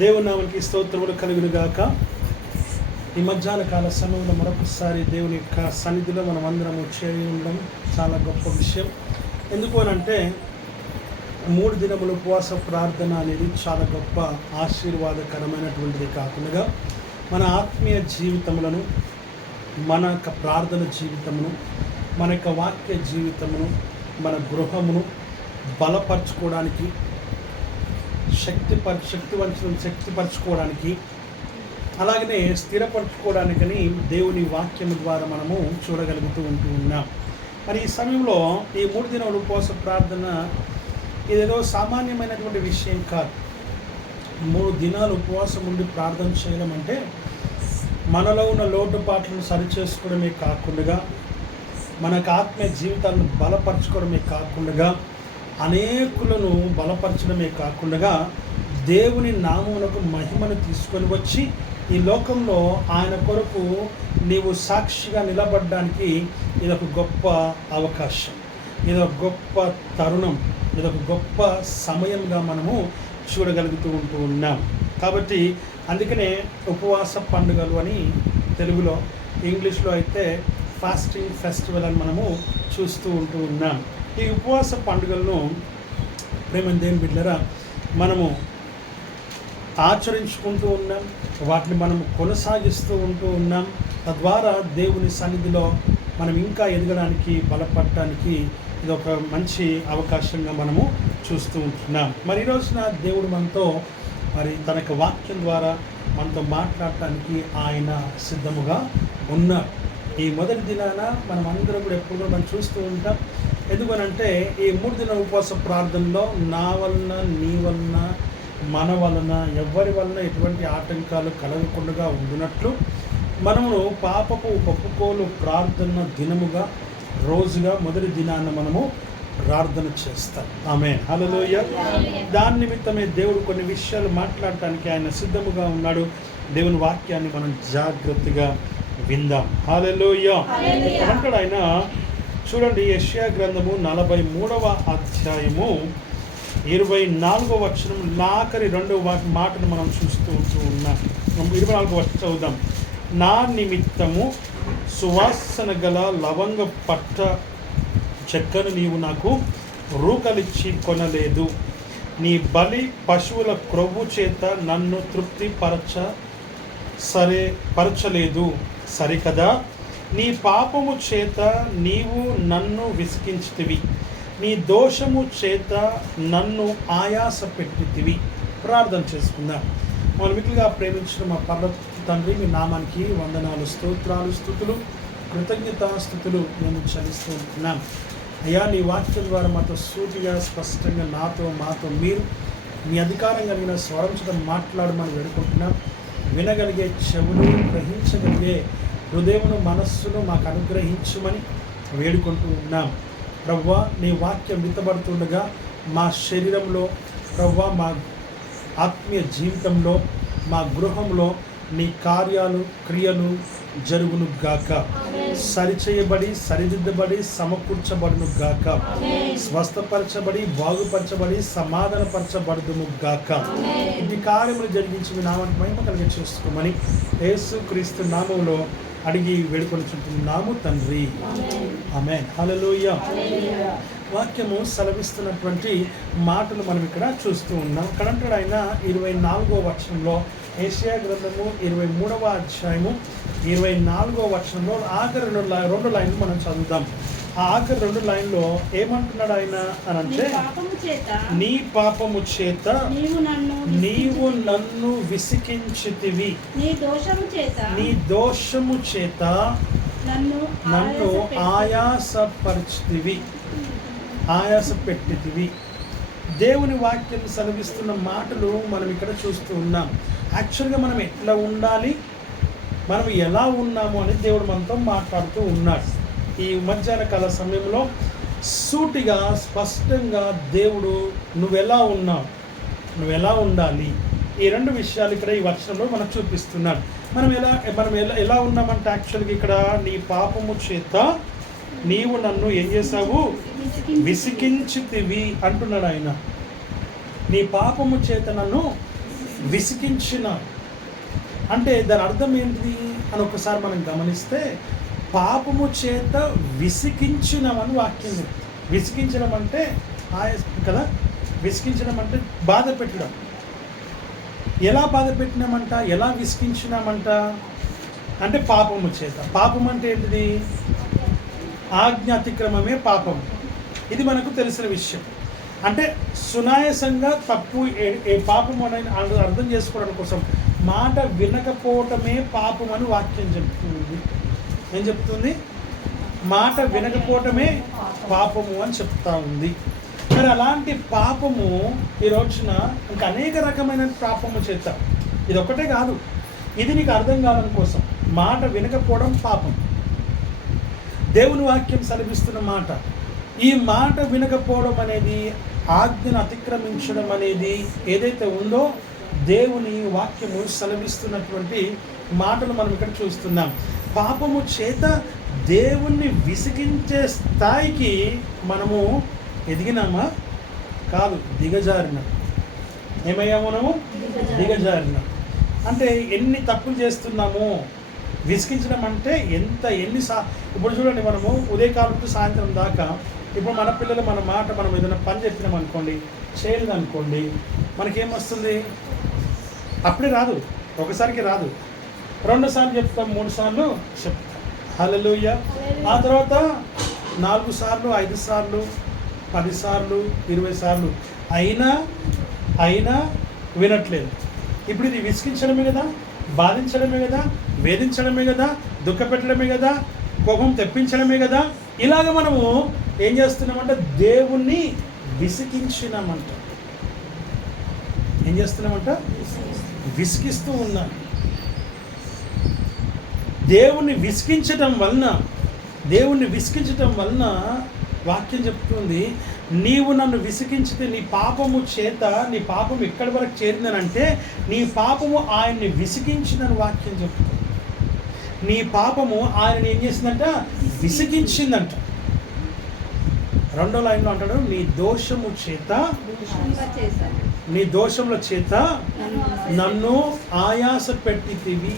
దేవుని నామమునకి స్తోత్రములు కలుగును గాక. ఈ మధ్యాహ్న కాల సమయంలో మరొకసారి దేవుని యొక్క సన్నిధిలో మనం అందరము చేరి ఉండడం చాలా గొప్ప విషయం. ఎందుకు అనంటే 3 దినములు ఉపవాస ప్రార్థన అనేది చాలా గొప్ప ఆశీర్వాదకరమైనటువంటిది కాకుండా మన ఆత్మీయ జీవితములను, మన యొక్క ప్రార్థన జీవితమును, మన యొక్క వాక్య జీవితమును, మన గృహమును బలపరచుకోవడానికి, శక్తిపరచుకోవడానికి, అలాగనే స్థిరపరచుకోవడానికని దేవుని వాక్యం ద్వారా మనము చూడగలుగుతూ ఉన్నాం. మరి ఈ సమయంలో ఈ 3 దినాల ఉపవాస ప్రార్థన ఇదేదో సామాన్యమైనటువంటి విషయం కాదు. 3 దినాలు ఉపవాసం ఉండి ప్రార్థన చేయడం అంటే మనలో ఉన్న లోటుపాట్లను సరిచేసుకోవడమే కాకుండా, మనకు ఆత్మీయ జీవితాలను బలపరచుకోవడమే కాకుండా, అనేకులను బలపరచడమే కాకుండా దేవుని నామమునకు మహిమను తీసుకొని వచ్చి ఈ లోకంలో ఆయన కొరకు నీవు సాక్షిగా నిలబడడానికి ఇదొక గొప్ప అవకాశం, ఇదొక గొప్ప తరుణం, ఇదొక గొప్ప సమయంగా మనము చూడగలుగుతూ ఉన్నాం. కాబట్టి అందుకనే ఉపవాస పండుగలు అని తెలుగులో, ఇంగ్లీష్లో అయితే ఫాస్టింగ్ ఫెస్టివల్ అని మనము చూస్తూ ఉన్నాం. ఈ ఉపవాస పండుగలను ప్రేమ దేవుని బిడ్డలారా మనము ఆచరించుకుంటూ ఉన్నాం, వాటిని మనం కొనసాగిస్తూ ఉన్నాం. తద్వారా దేవుని సన్నిధిలో మనం ఇంకా ఎదగడానికి, బలపడటానికి ఇది ఒక మంచి అవకాశంగా మనము చూస్తూ ఉంటున్నాం. మరి ఈ రోజున దేవుడు మనతో తన వాక్యం ద్వారా మనతో మాట్లాడటానికి ఆయన సిద్ధముగా ఉన్నారు. ఈ మొదటి దినాన మనం అందరం కూడా ఎప్పుడు మనం చూస్తూ ఉంటాం. ఎందుకనంటే ఈ 3 దిన ఉపవాస ప్రార్థనలో నా వలన, నీ వలన, మన వలన, ఎవరి వలన ఎటువంటి ఆటంకాలు కలగకుండా ఉండినట్లు మనము పాపపు ఒప్పుకోలు ప్రార్థన దినముగా, రోజుగా మొదటి దినాన్న మనము ప్రార్థన చేస్తాం. ఆమేన్, హల్లెలూయా. దాని నిమిత్తమే దేవుడు కొన్ని విషయాలు మాట్లాడటానికి ఆయన సిద్ధముగా ఉన్నాడు. దేవుని వాక్యాన్ని మనం జాగ్రత్తగా విందాం. హల్లెలూయా. అంటాడు ఆయన, చూడండి, యెషయా గ్రంథము 43వ అధ్యాయము 24వ వచనం ఆఖరి 2వ మాటను మనం చూస్తూ ఉన్నాం. 24వ వచనం చదువుదాం. నా నిమిత్తము సువాసన గల లవంగ పట్ట చెక్కను నీవు నాకు రూకలిచ్చి కొనలేదు, నీ బలి పశువుల క్రొవ్వు చేత నన్ను పరచలేదు సరికదా, నీ పాపము చేత నీవు నన్ను విసికించితివి, నీ దోషము చేత నన్ను ఆయాస పెట్టితివి. ప్రార్థన చేసుకుందాం. మనం మిక్కులుగా ప్రేమించిన మా పర్వత తండ్రి, మీ నామానికి వందనాలు, స్తోత్రాలు, స్తుతులు, కృతజ్ఞతాస్తుతులు మేము చెల్లిస్తూ ఉంటున్నాం. అయ్యా, నీ వాక్యం ద్వారా మాతో సూటిగా, స్పష్టంగా మాతో మీరు మీ అధికారం కలిగిన స్వరం మాట్లాడమని వేడుకుంటున్నాం. వినగలిగే చెవులు, గ్రహించగలిగే హృదయమును, మనస్సును మాకు అనుగ్రహించమని వేడుకుంటూ ఉన్నాం. ప్రభువా, నీ వాక్యం విత్తబడుతుండగా మా శరీరంలో, ప్రభువా, మా ఆత్మీయ జీవితంలో, మా గృహంలో నీ కార్యాలు, క్రియలు జరుగును గాక, సరిచేయబడి, సరిదిద్దబడి, సమకూర్చబడును గాక, స్వస్థపరచబడి, బాగుపరచబడి, సమాధానపరచబడుదుము గాక. ఇన్ని కార్యములు జరిగించి మీ నామానికి మహిమ కలిగి చేసుకోమని యేసు క్రీస్తు నామములో అడిగి వేడుకొనుచున్నాము తండ్రి. ఆమేన్, హల్లెలూయా. వాక్యము సెలవిస్తున్నటువంటి మాటలు మనం ఇక్కడ చూస్తూ ఉన్నాం. కడంటాడు ఆయన 24వ వచనంలో, యెషయా గ్రంథము 23వ అధ్యాయము 24వ వచనంలో ఆఖరి 2 లైన్లు మనం చదువుదాం. ఆ ఆఖరి 2 లైన్లో ఏమంటున్నాడు ఆయన అనంటే, నీ పాపము చేత నీవు నన్ను విసికించితివి, నీ దోషము చేత నన్ను ఆయాస పెట్టితివి. దేవుని వాక్యం సెలవిస్తున్న మాటలు మనం ఇక్కడ చూస్తూ ఉన్నాం. యాక్చువల్గా మనం ఎట్లా ఉండాలి, మనం ఎలా ఉన్నాము అని దేవుడు మనతో మాట్లాడుతూ ఉన్నాడు. ఈ మధ్యాహ్న కాల సమయంలో సూటిగా, స్పష్టంగా దేవుడు నువ్వెలా ఉన్నావు, నువ్వెలా ఉండాలి, ఈ 2 విషయాలు ఇక్కడ ఈ వచనంలో మనకు చూపిస్తున్నాడు. మనం ఎలా ఉన్నామంటే యాక్చువల్గా ఇక్కడ నీ పాపము చేత నీవు నన్ను ఏం చేసావు, విసికించితివి అంటున్నాడు ఆయన. నీ పాపము చేత నన్ను విసిగించిన అంటే దాని అర్థం ఏంటిది అని ఒకసారి మనం గమనిస్తే, పాపము చేత విసిగించినమని వాక్యం చెప్తుంది. విసిగించడం అంటే కదా, విసిగించడం అంటే బాధ పెట్టడం. ఎలా బాధ పెట్టినామంట, ఎలా విసిగించినామంట అంటే పాపము చేత. పాపం అంటే ఏంటిది? ఆజ్ఞ అతిక్రమమే పాపం. ఇది మనకు తెలిసిన విషయం. అంటే సునాయాసంగా తప్పు ఏ పాపం అనేది అర్థం చేసుకోవడం కోసం మాట వినకపోవటమే పాపం అని వాక్యం చెప్తుంది. ఏం చెప్తుంది? మాట వినకపోవటమే పాపము అని చెప్తా ఉంది. మరి అలాంటి పాపము ఈ రోజున ఇంకా అనేక రకమైన పాపము చేత, ఇది ఒకటే కాదు, ఇది నీకు అర్థం కావడం కోసం మాట వినకపోవడం పాపం. దేవుని వాక్యం సెలవిస్తున్న మాట, ఈ మాట వినకపోవడం అనేది, ఆజ్ఞను అతిక్రమించడం అనేది ఏదైతే ఉందో దేవుని వాక్యము సెలవిస్తున్నటువంటి మాటలు మనం ఇక్కడ చూస్తున్నాం. పాపము చేత దేవుణ్ణి విసిగించే స్థాయికి మనము ఎదిగినామా? కాదు, దిగజారినాం. ఏమయ్యాము మనము? దిగజారినాం. అంటే ఎన్ని తప్పులు చేస్తున్నామో, విసిగించడం అంటే ఇప్పుడు చూడండి, మనము ఉదయకాలం నుంచి సాయంత్రం దాకా, ఇప్పుడు మన పిల్లలు మన మాట మనం ఏదైనా పని చెప్పినాం అనుకోండి, చేయలేదు అనుకోండి, మనకేమొస్తుంది? అప్పుడే రాదు, ఒకసారికి రాదు, 2 సార్లు చెప్తాం, 3 సార్లు చెప్తాం, హల్లెలూయా. ఆ తర్వాత 4 సార్లు, 5 సార్లు, 10 సార్లు, 20 సార్లు అయినా వినట్లేదు. ఇప్పుడు ఇది విసిగించడమే కదా, బాధించడమే కదా, వేధించడమే కదా, దుఃఖపెట్టడమే కదా, కోపం తెప్పించడమే కదా. ఇలాగ మనము ఏం చేస్తున్నామంటే దేవుణ్ణి విసిగించినామంట. ఏం చేస్తున్నామంట? విసిగిస్తూ ఉన్నాం. దేవుణ్ణి విసిగించటం వలన వాక్యం చెప్తుంది, నీవు నన్ను విసిగించితే నీ పాపము చేత, నీ పాపం ఎక్కడి వరకు చేరిందనంటే నీ పాపము ఆయన్ని విసిగించిందని వాక్యం చెప్తుంది. నీ పాపము ఆయనని ఏం చేసిందంట? విసిగించిందంట. 2వ లైన్లో అంటాడు, నీ దోషముల చేత నన్ను ఆయాస పెట్టితివి.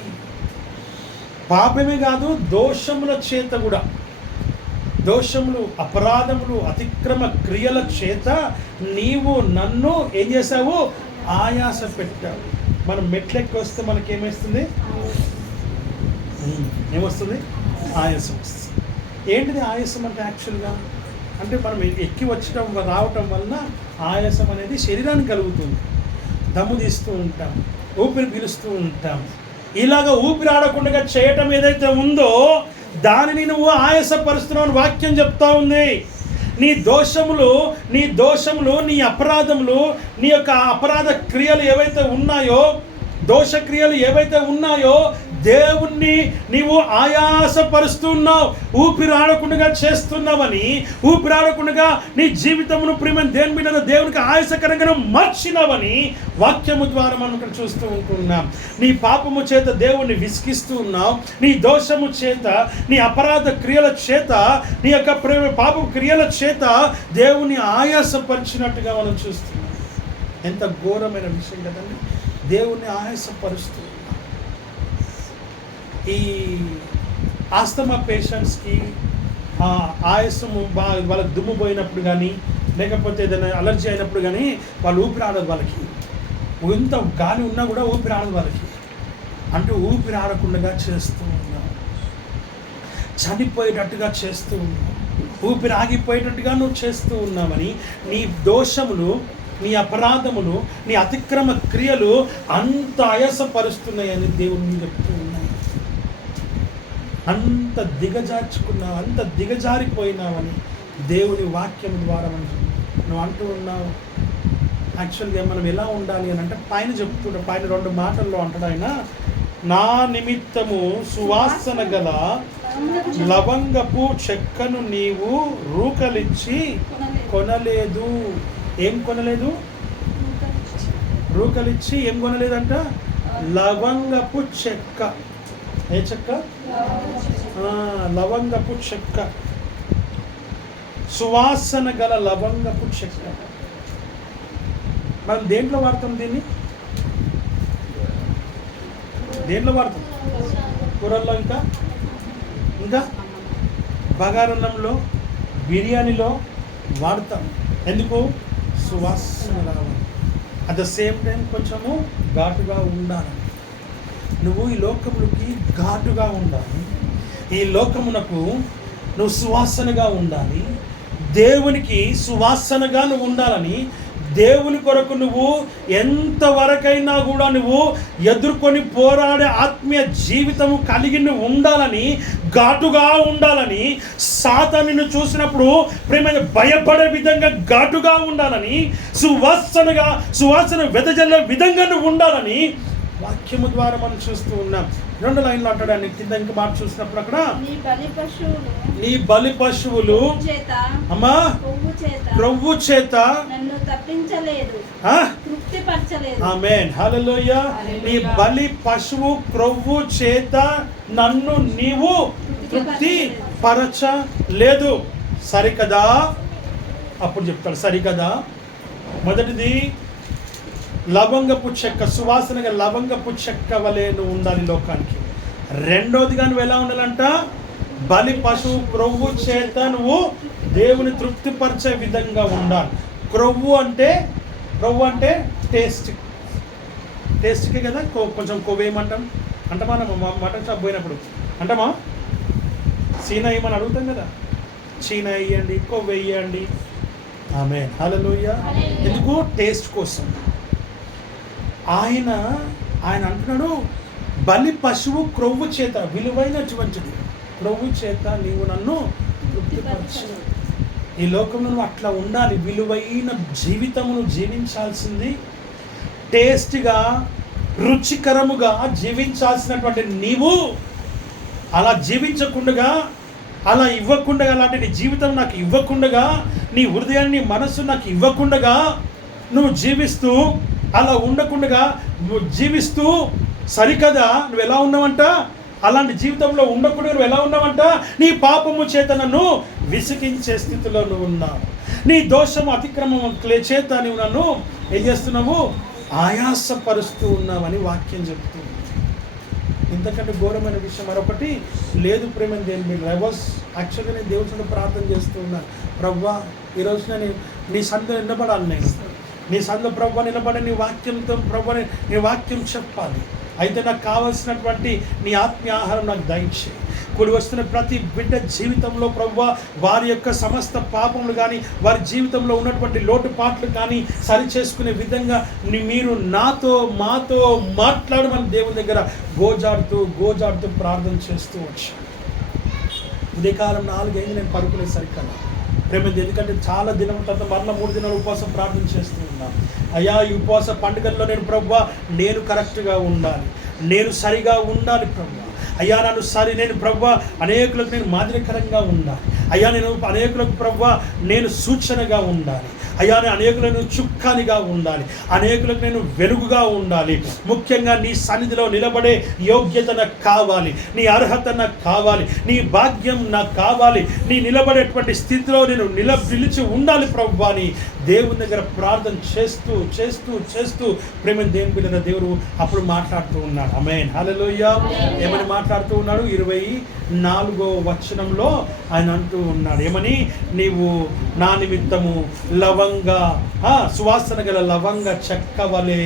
పాపమే కాదు, దోషముల చేత కూడా, దోషములు, అపరాధములు, అతిక్రమ క్రియల చేత నీవు నన్ను ఏం చేశావు? ఆయాస పెట్టావు. మనం మెట్లెక్కి వస్తే మనకేమేస్తుంది? ఏమొస్తుంది? ఆయాసం వస్తుంది. ఏంటిది ఆయాసం అంటే? యాక్చువల్గా అంటే మనం ఎక్కి రావటం వలన ఆయాసం అనేది శరీరానికి కలుగుతుంది. దమ్ము తీస్తూ ఉంటాం, ఊపిరి పీలుస్తూ ఉంటాం. ఇలాగ ఊపిరి ఆడకుండా చేయటం ఏదైతే ఉందో దానిని నువ్వు ఆయాసపరుస్తున్నావు అని వాక్యం చెప్తా ఉంది. నీ దోషములు, నీ అపరాధములు, నీ యొక్క అపరాధ క్రియలు ఏవైతే ఉన్నాయో, దోషక్రియలు ఏవైతే ఉన్నాయో దేవుణ్ణి నీవు ఆయాసపరుస్తున్నావు, ఊపిరాడకుండా చేస్తున్నావని, ఊపిరాడకుండా నీ జీవితమును ప్రేమను దేని మీద దేవునికి ఆయాసకరంగా మార్చినావని వాక్యము ద్వారా మనం ఇక్కడ చూస్తూ ఉంటున్నాం. నీ పాపము చేత దేవుణ్ణి విసిగిస్తూ ఉన్నావు, నీ దోషము చేత, నీ అపరాధ క్రియల చేత, నీ యొక్క పాప క్రియల చేత దేవుని ఆయాసపరిచినట్టుగా మనం చూస్తున్నాం. ఎంత ఘోరమైన విషయం కదండి. దేవుణ్ణి ఆయాసపరుస్తూ, ఈ ఆస్తమా పేషెంట్స్కి ఆయాసము వాళ్ళకి దుమ్ము పోయినప్పుడు కానీ, లేకపోతే ఏదైనా అలర్జీ అయినప్పుడు కానీ వాళ్ళు ఊపిరాడదు. వాళ్ళకి ఎంత గాలి ఉన్నా కూడా ఊపిరాడదు వాళ్ళకి. అంటే ఊపిరాడకుండా చేస్తూ ఉన్నాం, చనిపోయేటట్టుగా చేస్తూ ఉన్నాం, ఊపిరి ఆగిపోయేటట్టుగా నువ్వు చేస్తూ ఉన్నామని నీ దోషములు, నీ అపరాధములు, నీ అతిక్రమ క్రియలు అంత ఆయాసపరుస్తున్నాయని దేవుని చెప్తూ ఉన్నాయి. అంత దిగజార్చుకున్నావు, అంత దిగజారిపోయినావని దేవుని వాక్యం ద్వారా నువ్వు అంటూ ఉన్నావు. యాక్చువల్గా మనం ఎలా ఉండాలి అని అంటే పైన చెప్తుంటే, పైన 2 మాటల్లో అంటాడు ఆయన, నా నిమిత్తము సువాసన గల లవంగపు చెక్కను నీవు రూకలిచ్చి కొనలేదు. ఏం కొనలేదు? రూకలిచ్చి ఏం కొనలేదంట? లవంగపు చెక్క. ఏ చెక్క? లవంగపు చెక్క, సువాసన గల లవంగపు చెక్క. మనం దేంట్లో వాడతాం దీన్ని? దేంట్లో వాడతాం? కూరల్లో, ఇంకా ఇంకా బగారన్నంలో, బిర్యానీలో వాడతాం. ఎందుకు? సువాసన రావాలి. అట్ ద సేమ్ టైం కొంచెము ఘాటుగా ఉండాలి. నువ్వు ఈ లోకములకి ఘాటుగా ఉండాలి. ఈ లోకమునకు నువ్వు సువాసనగా ఉండాలి. దేవునికి సువాసనగా నువ్వు ఉండాలని, దేవుని కొరకు నువ్వు ఎంతవరకైనా కూడా నువ్వు ఎదుర్కొని పోరాడే ఆత్మీయ జీవితము కలిగి నువ్వు ఉండాలని, ఘాటుగా ఉండాలని, సాతానుని చూసినప్పుడు ప్రేమ భయపడే విధంగా ఘాటుగా ఉండాలని, సువాసన వెదజల్లే విధంగా నువ్వు ఉండాలని వాక్యము ద్వారా మనం చూస్తూ ఉన్నాం. 2 లైన్లు అంటాడు. కింద ఇంక మాట చూసినప్పుడు అక్కడ నీ బలి పశువులు అమ్మా క్రొవ్వు చేత నన్ను తప్పించలేదు, తృప్తిపరచలేదు. ఆమేన్, హల్లెలూయా. నీ బలి పశువు క్రొవ్వు చేత నన్ను నీవు తృప్తి పరచలేదు. సరికదా? అప్పుడు చెప్తాడు సరికదా. మొదటిది లవంగపు చెక్క, సువాసనగా లవంగపు చెక్క వలె నువ్వు ఉండాలి లోకానికి. రెండోదిగా నువ్వు ఎలా ఉండాలంట? బలి పశువు క్రొవ్వు చేత నువ్వు దేవుని తృప్తిపరిచే విధంగా ఉండాలి. క్రొవ్వు అంటే టేస్ట్కే కదా. కొంచెం కొవ్వు ఏమంటాం అంటమా? మటన్ షాప్ పోయినప్పుడు అంటమా? చీనా ఏమని అడుగుతాం కదా, చీనా వేయండి, కొవ్వు వేయండి. ఆమేన్, హల్లెలూయా. ఎందుకు? టేస్ట్ కోసం. ఆయన అంటున్నాడు, బలి పశువు క్రొవ్వు చేత, విలువైనటువంటిది క్రొవ్వు చేత నీవు నన్ను తృప్తిపరచు. ఈ లోకంలో నువ్వు అట్లా ఉండాలి. విలువైన జీవితమును జీవించాల్సింది, టేస్ట్గా రుచికరముగా జీవించాల్సినటువంటి నీవు అలా జీవించకుండా, అలా ఇవ్వకుండా, అలాంటి నీ జీవితం నాకు ఇవ్వకుండా, నీ హృదయాన్ని మనస్సు నాకు ఇవ్వకుండా నువ్వు జీవిస్తూ, అలా ఉండకుండా నువ్వు జీవిస్తూ, సరికదా నువ్వు ఎలా ఉన్నావంట? అలాంటి జీవితంలో ఉండకుండా నువ్వు ఎలా ఉన్నావంట? నీ పాపము చేత నన్ను విసిగించే స్థితిలో నువ్వు ఉన్నావు. నీ దోషము అతిక్రమము చేత నువ్వు నన్ను ఏం చేస్తున్నావు? ఆయాసపరుస్తూ ఉన్నావని వాక్యం చెప్తుంది. ఇంతకంటే ఘోరమైన విషయం మరొకటి లేదు. ప్రేమ దేని మీద యాక్చువల్గా నేను దేవుడిని ప్రార్థన చేస్తూ ఉన్నాను. ప్రభువా, ఈరోజు నేను నీ సన్నిధిలో నిలబడాలి. నీ సన్నిధిలో ప్రభువా నిలబడి నీ వాక్యంతో ప్రభువా నీ వాక్యం చెప్పాలి. అయితే నాకు కావాల్సినటువంటి నీ ఆత్మీయ ఆహారం నాకు దయచేయి. కూడి వస్తున్న ప్రతి బిడ్డ జీవితంలో ప్రభువా వారి యొక్క సమస్త పాపములు కానీ, వారి జీవితంలో ఉన్నటువంటి లోటుపాట్లు కానీ సరి చేసుకునే విధంగా మీరు మాతో మాట్లాడమని దేవుని దగ్గర గోజాడుతూ ప్రార్థన చేస్తూ వచ్చాను. ఉదయకాలం 4 అయింది నేను పడుకునేసరికల్లా. ప్రేమ, ఎందుకంటే చాలా దినం తర్వాత మరలా 3 దినాలు ఉపవాసం ప్రార్థన చేస్తూ ఉన్నాను. అయ్యా, ఈ ఉపవాస పండుగల్లో నేను కరెక్ట్గా ఉండాలి, నేను సరిగా ఉండాలి ప్రభువా. అయ్యా నేను ప్రభువా అనేకులకు నేను మాదిరికరంగా ఉండాలి. అయ్యా నేను అనేకులకు ప్రభువా నేను సూచనగా ఉండాలి. అయ్యా నేను అనేకులను చుక్కానిగా ఉండాలి, అనేకులకు నేను వెలుగుగా ఉండాలి. ముఖ్యంగా నీ సన్నిధిలో నిలబడే యోగ్యత నాకు కావాలి, నీ అర్హత నాకు కావాలి, నీ భాగ్యం నాకు కావాలి. నీ నిలబడేటువంటి స్థితిలో నేను నిలిచి ఉండాలి ప్రభువా అని దేవుని దగ్గర ప్రార్థన చేస్తూ చేస్తూ చేస్తూ ప్రేమ దేవుని బిడ్డల దేవుడు అప్పుడు మాట్లాడుతూ ఉన్నాడు. ఆమేన్, హల్లెలూయా. ఏమని మాట్లాడుతూ ఉన్నాడు? 24వ వచనంలో ఆయన అంటూ ఉన్నాడు, ఏమని? నీవు నా నిమిత్తము సువాసన గల లవంగ చెక్క వలె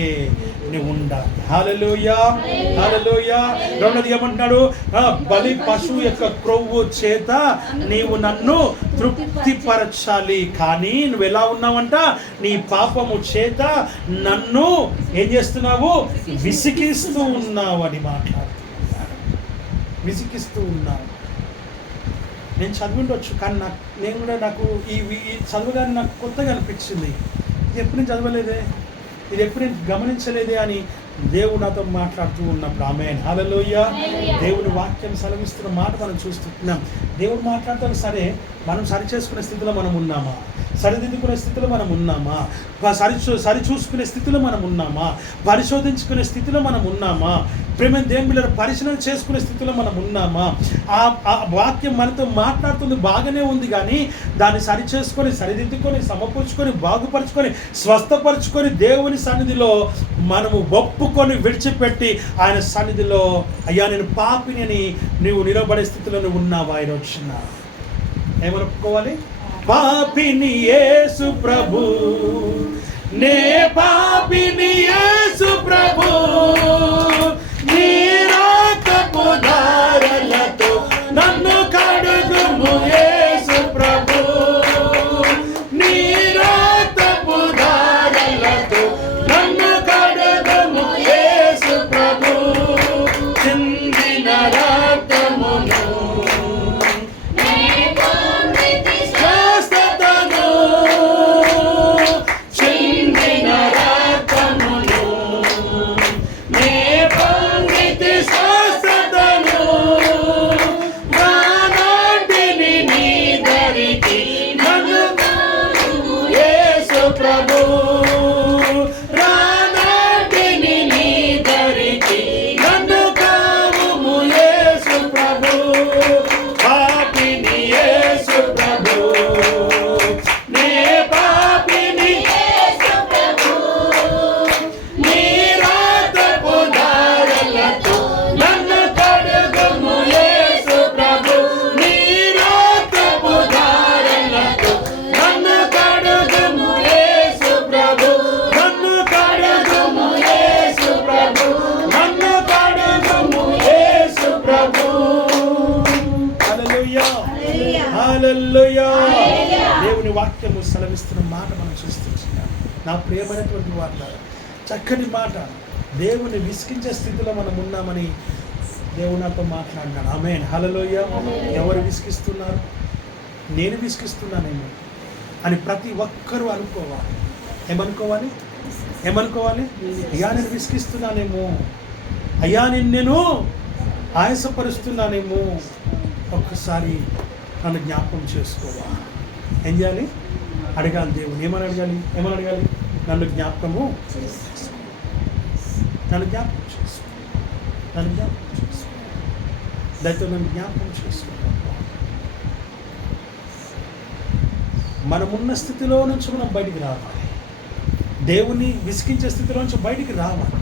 నీవు ఉండాలి. హల్లెలూయా, హల్లెలూయా. రెండోది ఏమంటున్నాడు? బలి పశువు యొక్క క్రొవ్వు చేత నీవు నన్ను తృప్తిపరచాలి. కానీ నువ్వు ఎలా ఉన్నావంట? నీ పాపము చేత నన్ను ఏం చేస్తున్నావు? విసిగిస్తూ ఉన్నావు అని మాట్లాడుతున్నాడు. విసిగిస్తూ ఉన్నావు. నేను చదివిండొచ్చు, కానీ నాకు ఈ చదువుగానే నాకు కొత్తగా అనిపించింది. ఇది ఎప్పుడు నేను చదవలేదే, ఇది ఎప్పుడు నేను గమనించలేదే అని దేవుడు నాతో మాట్లాడుతూ ఉన్నప్పుడు. ఆమేన్, హల్లెలూయా. దేవుని వాక్యం సెలవిస్తున్న మాట మనం చూస్తున్నాం. దేవుడు మాట్లాడతాడు. సరే, మనం సరి చేసుకునే స్థితిలో మనం ఉన్నామా? సరిదిద్దుకునే స్థితిలో మనం ఉన్నామా? సరి చూసుకునే స్థితిలో మనం ఉన్నామా? పరిశోధించుకునే స్థితిలో మనం ఉన్నామా? ప్రేమ దేవుని బిడ్డలారా పరిశీలన చేసుకునే స్థితిలో మనం ఉన్నామా? ఆ వాక్యం మనతో మాట్లాడుతుంది బాగానే ఉంది, కానీ దాన్ని సరిచేసుకొని, సరిదిద్దుకొని, సమకూర్చుకొని, బాగుపరుచుకొని, స్వస్థపరుచుకొని దేవుని సన్నిధిలో మనము ఒప్పుకొని విడిచిపెట్టి ఆయన సన్నిధిలో అయ్యా నేను పాపిని అని నువ్వు నిలబడే స్థితిలో నువ్వు ఉన్నావా? ఈరోజున ఏమని ఒప్పుకోవాలి? పాపిని యేసు ప్రభు, నే పాపిని యేసు ప్రభు, నీ రక్తపు ధారలతో నన్ను కడుగుము యేసు ప్రభు, నీ రక్తపు ధారలతో నన్ను కడుగుము యేసు ప్రభు, చిందిన రక్తమును దేవుని వాక్యము సెలవిస్తున్న మాట మనం చూస్తున్నాం. నా ప్రియమైనటువంటి వార్త, చక్కని మాట. దేవుని విసిగించే స్థితిలో మనం ఉన్నామని దేవుడు నాతో మాట్లాడినాడు. ఆమేన్, హల్లెలూయా. ఎవరు విసిగిస్తున్నారు? నేను విసిగిస్తున్నానేమో అని ప్రతి ఒక్కరూ అనుకోవాలి. ఏమనుకోవాలి? అయ్యా నేను విసిగిస్తున్నానేమో, అయ్యా నేను ఆయాసపరుస్తున్నానేమో. ఒక్కసారి నన్ను జ్ఞాపకం చేసుకోవా. ఏం చేయాలి? అడగాలి దేవుని. ఏమని అడగాలి? నన్ను జ్ఞాపకము చేసుకో, నన్ను జ్ఞాపకం చేసుకో, దయతో నన్ను జ్ఞాపకం చేసుకో. మనమున్న స్థితిలో నుంచి మనం బయటికి రావాలి. దేవుని విసిగించే స్థితిలో నుంచి బయటికి రావాలి.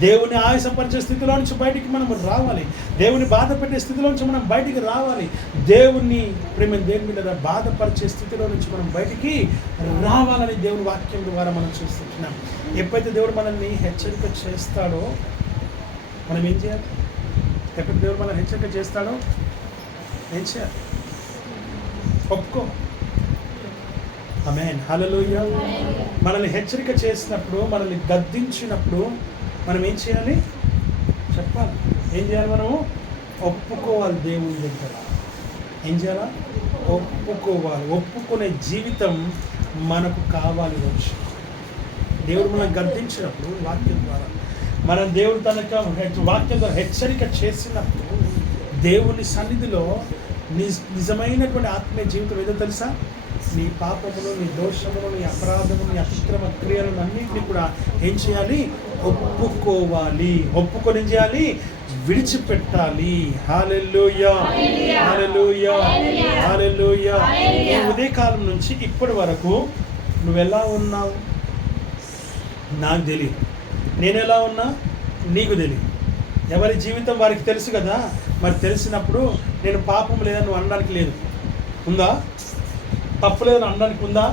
దేవుని ఆయాసపరిచే స్థితిలో నుంచి బయటికి మనం రావాలి. దేవుని బాధ పెట్టే స్థితిలో నుంచి మనం బయటికి రావాలి. దేవుని మీద బాధపరిచే స్థితిలో నుంచి మనం బయటికి రావాలని దేవుని వాక్యం ద్వారా మనం చూస్తున్నాం. ఎప్పుడైతే దేవుడు మనల్ని హెచ్చరిక చేస్తాడో మనం ఏం చేయాలి? ఎప్పుడు దేవుడు మనల్ని హెచ్చరిక చేస్తాడో ఏం చేయాలి? ఒప్పుకో. ఆమేన్, హల్లెలూయా. మనల్ని హెచ్చరిక చేసినప్పుడు, మనల్ని గద్దించినప్పుడు మనం ఏం చేయాలి? చెప్పాలి. ఏం చేయాలి? మనము ఒప్పుకోవాలి. దేవుని దగ్గర ఏం చేయాలా? ఒప్పుకోవాలి. ఒప్పుకునే జీవితం మనకు కావాలి. రోజు దేవుడు మనం గద్దించినప్పుడు వాక్యం ద్వారా, మనం దేవుడు తనకు వాక్యం ద్వారా హెచ్చరిక చేసినప్పుడు దేవుని సన్నిధిలో నిజమైనటువంటి ఆత్మీయ జీవితం ఏదో తెలుసా? నీ పాపములు, నీ దోషములు, నీ అపరాధములు, నీ అతిక్రమ క్రియలను అన్నింటినీ కూడా ఏం చేయాలి? ఒప్పుకోవాలి. ఒప్పుకొని ఏం చేయాలి? విడిచిపెట్టాలి. హల్లెలూయా, హల్లెలూయా, హల్లెలూయా. ఈ ఉదయకాలం నుంచి ఇప్పటి వరకు నువ్వు ఎలా ఉన్నావు నాకు తెలియదు. నేను ఎలా ఉన్నా నీకు తెలియదు. ఎవరి జీవితం వారికి తెలుసు కదా. మరి తెలిసినప్పుడు నేను పాపం లేదని నువ్వు అనడానికి లేదు. ఉందా? తప్పు లేదని అనడానికి ఉందా?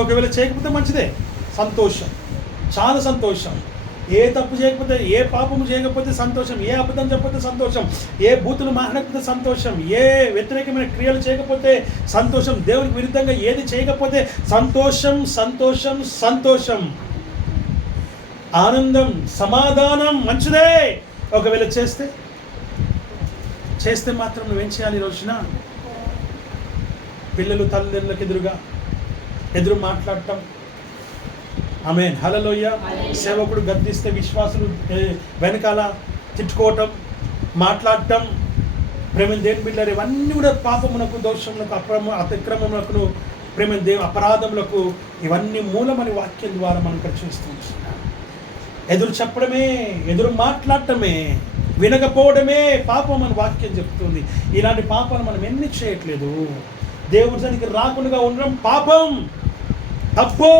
ఒకవేళ చేయకపోతే మంచిదే, సంతోషం, చాలా సంతోషం. ఏ తప్పు చేయకపోతే, ఏ పాపము చేయకపోతే సంతోషం, ఏ అబద్ధం చెప్పకపోతే సంతోషం, ఏ బూతులు మాట్లాడకపోతే సంతోషం, ఏ వ్యతిరేకమైన క్రియలు చేయకపోతే సంతోషం, దేవునికి విరుద్ధంగా ఏది చేయకపోతే సంతోషం, సంతోషం, సంతోషం, ఆనందం, సమాధానం మంచిదే. ఒకవేళ చేస్తే మాత్రం నువ్వేం చేయాలి? ఈ రోజున పిల్లలు తల్లిదండ్రులకు ఎదురు మాట్లాడటం. ఆమేన్, హల్లెలూయా. సేవకుడు గద్దిస్తే విశ్వాసులు వెనకాల తిట్టుకోవటం, మాట్లాడటం. ప్రేమ దేవుని బిడ్డలారా, ఇవన్నీ కూడా పాపమునకు, దోషములకు, అతిక్రమములకు, ప్రేమ అపరాధములకు ఇవన్నీ మూలమని వాక్యం ద్వారా మనం ఇక్కడ చూస్తున్నాం. ఎదురు చెప్పడమే, ఎదురు మాట్లాడటమే, వినకపోవడమే పాపం అని వాక్యం చెప్తుంది. ఇలాంటి పాపాలు మనం ఎన్ని చేయట్లేదు. దేవుడి సన్నిధికి రాకుండా ఉండడం పాపం, తప్పు,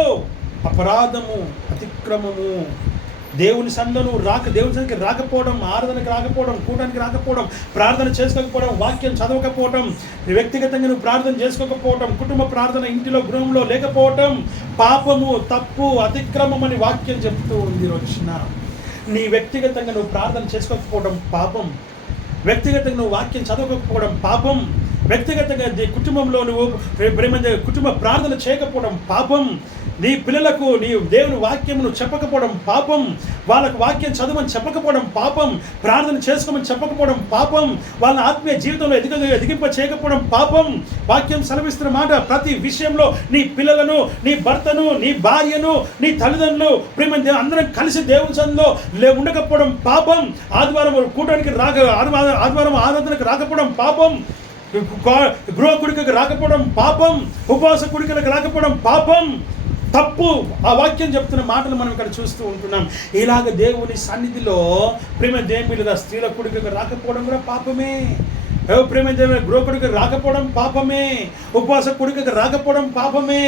అపరాధము, అతిక్రమము. దేవుని సన్నిధిలో దేవుని సన్నిధికి రాకపోవడం, ఆరాధనకి రాకపోవడం, కూటానికి రాకపోవడం, ప్రార్థన చేసుకోకపోవడం, వాక్యం చదవకపోవడం, వ్యక్తిగతంగా నువ్వు ప్రార్థన చేసుకోకపోవడం, కుటుంబ ప్రార్థన ఇంటిలో గృహంలో లేకపోవడం పాపము, తప్పు, అతిక్రమం అని వాక్యం చెప్తూ ఉంది. రోజున నీ వ్యక్తిగతంగా నువ్వు ప్రార్థన చేసుకోకపోవడం పాపం, వ్యక్తిగతంగా నువ్వు వాక్యం చదవకపోవడం పాపం, వ్యక్తిగతంగా కుటుంబంలో నువ్వు కుటుంబ ప్రార్థన చేయకపోవడం పాపం, నీ పిల్లలకు నీ దేవుని వాక్యమును చెప్పకపోవడం పాపం, వాళ్ళకు వాక్యం చదవమని చెప్పకపోవడం పాపం, ప్రార్థన చేసుకోమని చెప్పకపోవడం పాపం, వాళ్ళ ఆత్మీయ జీవితంలో ఎదిగింప చేయకపోవడం పాపం. వాక్యం సెలవిస్తున్న మాట, ప్రతి విషయంలో నీ పిల్లలను, నీ భర్తను, నీ భార్యను, నీ తల్లిదండ్రులు అందరం కలిసి దేవుని సన్నిధిలో ఉండకపోవడం పాపం. ఆదివారం కూటానికి ఆదివారం ఆరాధనకు రాకపోవడం పాపం, గృహ కుడికకు రాకపోవడం పాపం, ఉపవాస కుడికలకు రాకపోవడం పాపం, తప్పు. ఆ వాక్యం చెప్తున్న మాటలు మనం ఇక్కడ చూస్తూ ఉంటున్నాం. ఇలాగ దేవుని సన్నిధిలో దేవుడిగా స్త్రీల కుడికకు రాకపోవడం కూడా పాపమే. గృహ కుడికి రాకపోవడం పాపమే, ఉపవాస కుడికి రాకపోవడం పాపమే,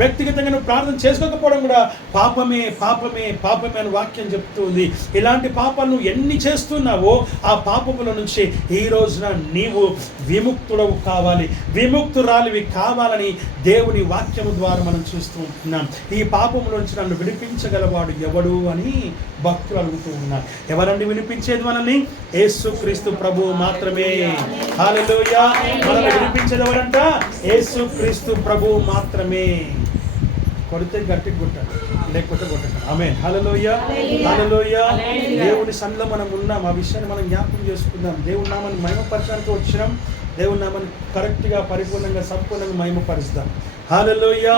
వ్యక్తిగతంగా నువ్వు ప్రార్థన చేసుకోకపోవడం కూడా పాపమే, పాపమే, పాపమే అని వాక్యం చెప్తుంది. ఇలాంటి పాపాలు నువ్వు ఎన్ని చేస్తున్నావో ఆ పాపముల నుంచి ఈ రోజున నీవు విముక్తుడవు కావాలి, విముక్తురాలివి కావాలని దేవుని వాక్యము ద్వారా మనం చూస్తూ ఉంటున్నాం. ఈ పాపముల నుంచి నన్ను విడిపించగలవాడు ఎవడు అని భక్తులు అడుగుతూ ఉన్నారు. ఎవరండి వినిపించేది మనల్ని? యేసుక్రీస్తు ప్రభువు మాత్రమే. హల్లెలూయా. మనల్ని వినిపించేది ఎవరంట? యేసుక్రీస్తు ప్రభువు మాత్రమే. కొడితే గట్టిగా కొట్టాడు, లేకపోతే కొట్టాడు. ఆమేన్. హల్లెలూయా, హల్లెలూయా. దేవుని సన్నిధిలో మనం ఉన్నాం. ఆ విషయాన్ని మనం జ్ఞాపకం చేసుకుందాం. దేవుని నామాన్ని మహిమపరచడానికి వచ్చినాం. దేవుని నామాన్ని కరెక్ట్గా, పరిపూర్ణంగా, సంపూర్ణంగా మహిమపరుస్తాం. హల్లెలూయా.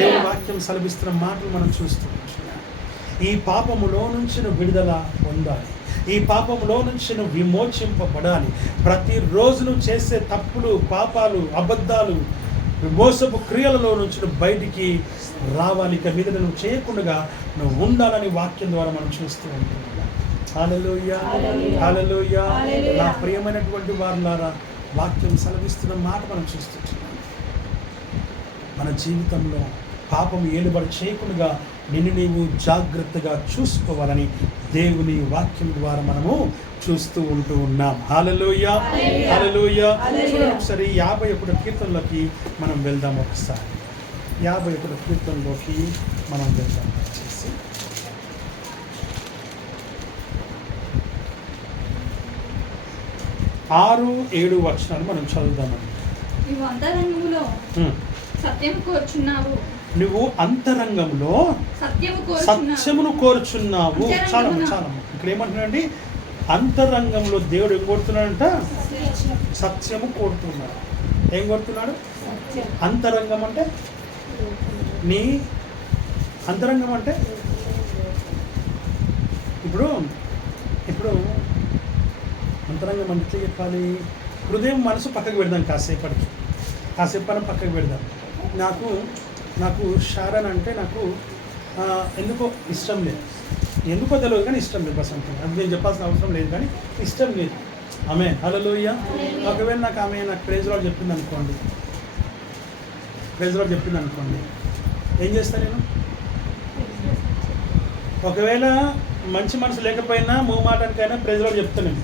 దేవుని వాక్యం సెలవిస్తున్న మాటలు మనం చూస్తూ ఉంటున్నాం. ఈ పాపములో నుంచి నువ్వు విడుదల పొందాలి, ఈ పాపములో నుంచి నువ్వు విమోచింపబడాలి. ప్రతిరోజు నువ్వు చేసే తప్పులు, పాపాలు, అబద్ధాలు, మోసపు క్రియలలో నుంచి నువ్వు బయటికి రావాలి. ఇక మీద నువ్వు చేయకుండా నువ్వు ఉండాలని వాక్యం ద్వారా మనం చూస్తూ ఉంటున్నాం. హల్లెలూయా, హల్లెలూయా. నా ప్రియమైనటువంటి వారులారా, వాక్యం సెలవిస్తున్న మాట మనం చూస్తున్నాం. మన జీవితంలో పాపం ఏలుబడి చేయకుండా నిన్ను నీవు జాగ్రత్తగా చూసుకోవాలని దేవుని వాక్యం ద్వారా మనము చూస్తూ ఉంటూ ఉన్నాం. హల్లెలూయా, హల్లెలూయా. ఒకసారి 51 కీర్తనలోకి మనం వెళ్దాం. ఒకసారి 51 కీర్తనలోకి మనం వెళ్దాం. వచ్చేసి 6-7 వచనాలు మనం చదువుదామండి. నువ్వు అంతరంగంలో సత్యమును కోరుచున్నావు. చాలా చాలా ఇక్కడ ఏమంటున్నాడండి? అంతరంగంలో దేవుడు ఏం కోరుతున్నాడంట? సత్యము కోరుతున్నాడు. ఏం కోరుతున్నాడు? అంతరంగం అంటే నీ అంతరంగం అంటే ఇప్పుడు అంతరంగం అంటే చెప్పాలి. హృదయం, మనసు పక్కకు పెడదాం. కాసేపు మనం పక్కకు పెడదాం. నాకు షారన్ అంటే నాకు ఎందుకో ఇష్టం లేదు. ఎందుకో తెలియదు కానీ ఇష్టం లేదు. బస్ అంటే అది నేను చెప్పాల్సిన అవసరం లేదు, కానీ ఇష్టం లేదు. ఆమేన్. హల్లెలూయా. ఒకవేళ నాకు ప్రైజ్ లార్డ్ చెప్పింది అనుకోండి, ఏం చేస్తాను నేను? ఒకవేళ మంచి మనసు లేకపోయినా మోమాటానికైనా ప్రైజ్ లార్డ్ చెప్తాను నేను.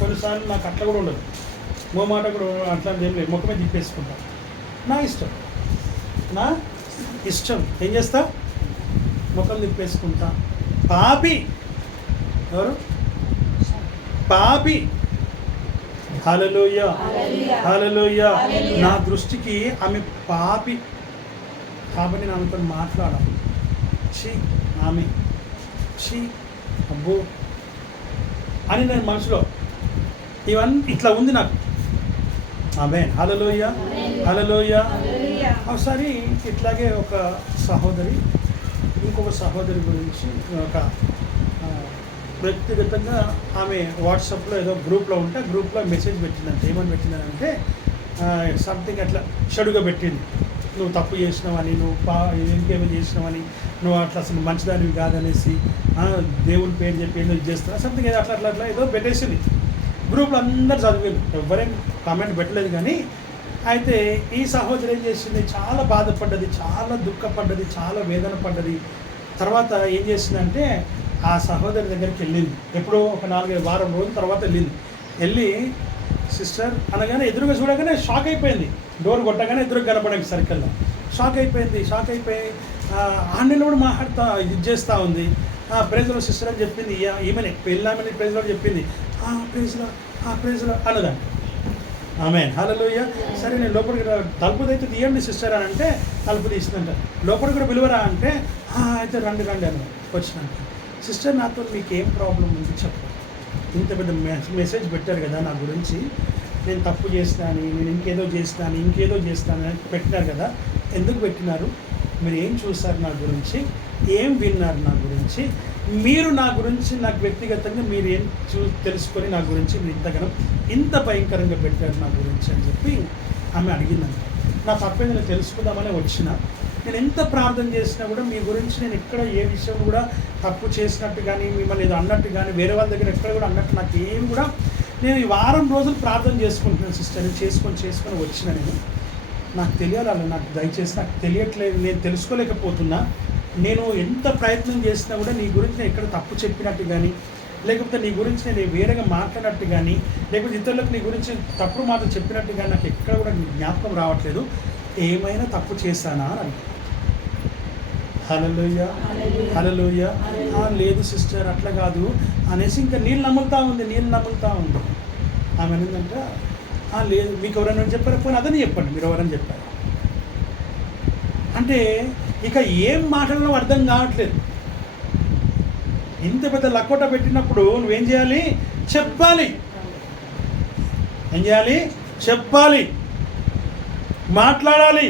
కొన్నిసార్లు నాకు అట్లా కూడా ఉండదు, మోమాట కూడా అట్లాంటి ఏం లేదు. ముఖమే తిప్పేసుకుంటాను. నా ఇష్టం. ఏం చేస్తా? ముఖం తిప్పేసుకుంటా. పాపి. ఎవరు? పాపి. హల్లెలూయా, హల్లెలూయా. నా దృష్టికి ఆమె పాపి కాబట్టి నేను ఆమెతో మాట్లాడాలి. ఆమె అబ్బో అని నేను మనసులో ఇవన్నీ ఇట్లా ఉంది నాకు. ఆమేన్. హల్లెలూయా, హల్లెలూయా. ఒకసారి ఇట్లాగే ఒక సహోదరి ఇంకొక సహోదరి గురించి ఒక వ్యక్తిగతంగా ఆమె వాట్సాప్లో ఏదో గ్రూప్లో ఉంటే గ్రూప్లో మెసేజ్ పెట్టిందంటే ఏమని పెట్టిందంటే సంథింగ్ అట్లా చెడుగా పెట్టింది. నువ్వు తప్పు చేసినావని, నువ్వు ఇంకేమో చేసినావని, నువ్వు అట్లా అసలు మంచిదానివి కాదనేసి దేవుని పేరు చెప్పి ఏదో ఇది చేస్తున్నా సంథింగ్ ఏదో అట్లా ఏదో పెట్టేసింది. గ్రూప్లో అందరు చదివారు, ఎవరేం కామెంట్ పెట్టలేదు. కానీ అయితే ఈ సహోదరి ఏం చేసింది, చాలా బాధపడ్డది, చాలా దుఃఖపడ్డది, చాలా వేదన పడ్డది. తర్వాత ఏం చేసిందంటే ఆ సహోదరి దగ్గరికి వెళ్ళింది. ఎప్పుడో ఒక 4-5 వారం రోజుల తర్వాత వెళ్ళి సిస్టర్ అనగానే ఎదురుగా చూడగానే షాక్ అయిపోయింది. డోర్ కొట్టగానే ఎదురుగా కనపడానికి సర్కిల్లో షాక్ అయిపోయి ఆండీలో కూడా మాట్లాడుతూ ఇది చేస్తూ ఉంది. ప్రైజ్లో సిస్టర్ అని చెప్పింది, ఈమెనే పెళ్ళామని ప్రైజ్లో చెప్పింది. ప్రైజ్లో అన్నదండి. ఆమేన్, హల్లెలూయా. సరే నేను లోపలికి తలుపు అయితే తీయండి సిస్టర్ అని అంటే తలుపు తీసిందంట. లోపలికి కూడా పిలువరా అంటే అయితే రండి అని వచ్చినాక, సిస్టర్ నాతో మీకు ఏం ప్రాబ్లం ఉంది చెప్పు, ఇంత పెద్ద మెసేజ్ పెట్టారు కదా నా గురించి, నేను తప్పు చేసినాను, నేను ఇంకేదో చేస్తాను అని పెట్టినారు కదా, ఎందుకు పెట్టినారు, మీరు ఏం చూసారు నా గురించి, ఏం విన్నారు నా గురించి, మీరు నా గురించి నాకు వ్యక్తిగతంగా మీరు ఏం తెలుసుకొని నా గురించి మీరు ఇంత భయంకరంగా పెట్టారు నా గురించి అని చెప్పి ఆమె అడిగిందంట. నా తప్పేది నేను తెలుసుకుందామని వచ్చిన, నేను ఎంత ప్రార్థన చేసినా కూడా మీ గురించి నేను ఎక్కడ ఏ విషయం కూడా తప్పు చేసినట్టు కానీ మిమ్మల్ని ఏదో అన్నట్టు కానీ వేరే వాళ్ళ దగ్గర ఎక్కడ కూడా అన్నట్టు నాకు ఏం కూడా, నేను ఈ వారం రోజులు ప్రార్థన చేసుకుంటున్నాను సిస్టర్, చేసుకొని వచ్చిన నాకు తెలియాలి, నాకు దయచేసి నాకు తెలియట్లేదు, నేను తెలుసుకోలేకపోతున్నా, నేను ఎంత ప్రయత్నం చేసినా కూడా నీ గురించి నేను ఎక్కడ తప్పు చెప్పినట్టు కానీ, లేకపోతే నీ గురించి నేను వేరేగా మాట్లాడినట్టు కానీ, లేకపోతే ఇతరులకు నీ గురించి తప్పుడు మాట చెప్పినట్టు కానీ నాకు ఎక్కడ కూడా జ్ఞాపకం రావట్లేదు, ఏమైనా తప్పు చేశానా అని. హల్లెలూయా. లేదు సిస్టర్ అట్లా కాదు అనేసి ఇంకా నీళ్ళు నమ్ములుతూ ఉంది. ఆమె ఏంటంటే లేదు, మీకు ఎవరైనా చెప్పారా, పోనీ అదని చెప్పండి, మీరు ఎవరైనా చెప్పారు అంటే ఇక ఏం మాటల్లో అర్థం కావట్లేదు. ఇంత పెద్ద లకోట పెట్టినప్పుడు నువ్వేం చేయాలి, చెప్పాలి. ఏం చేయాలి, చెప్పాలి, మాట్లాడాలి.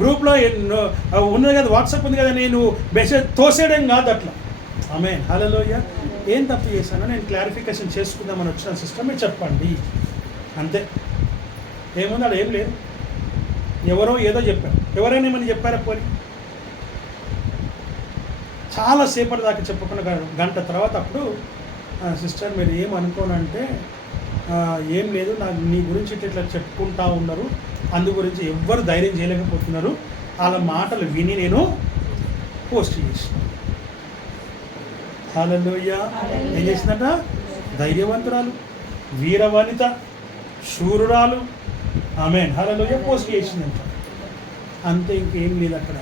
గ్రూప్లో ఉన్నది కదా, వాట్సాప్ ఉంది కదా, నేను మెసేజ్ తోసేయడం కాదు అట్లా. ఆమేన్, హల్లెలూయా. ఏం తప్పు చేశానో నేను క్లారిఫికేషన్ చేసుకుందామని వచ్చిన సిస్టర్, మీరు చెప్పండి అంతే. ఏముంది అక్కడ, ఏం లేదు. ఎవరో ఏదో చెప్పారు, ఎవరైనా ఏమని చెప్పారా పోనీ, చాలాసేపటి దాకా చెప్పకుండా గంట తర్వాత అప్పుడు సిస్టర్ మీరు ఏమనుకోనంటే ఏం లేదు, నాకు నీ గురించి ఇట్లా చెప్పుకుంటా ఉన్నారు, అందు గురించి ఎవ్వరు ధైర్యం చేయలేకపోతున్నారు, వాళ్ళ మాటలు విని నేను పోస్ట్ చేసిన. హల్లెలూయా. ఏం చేసిందట, ధైర్యవంతురాలు, వీరవనిత, శూరురాలు, ఆమేన్, హల్లెలూయా, పోస్ట్ చేసిందంట. అంతే, ఇంకేం లేదు అక్కడ.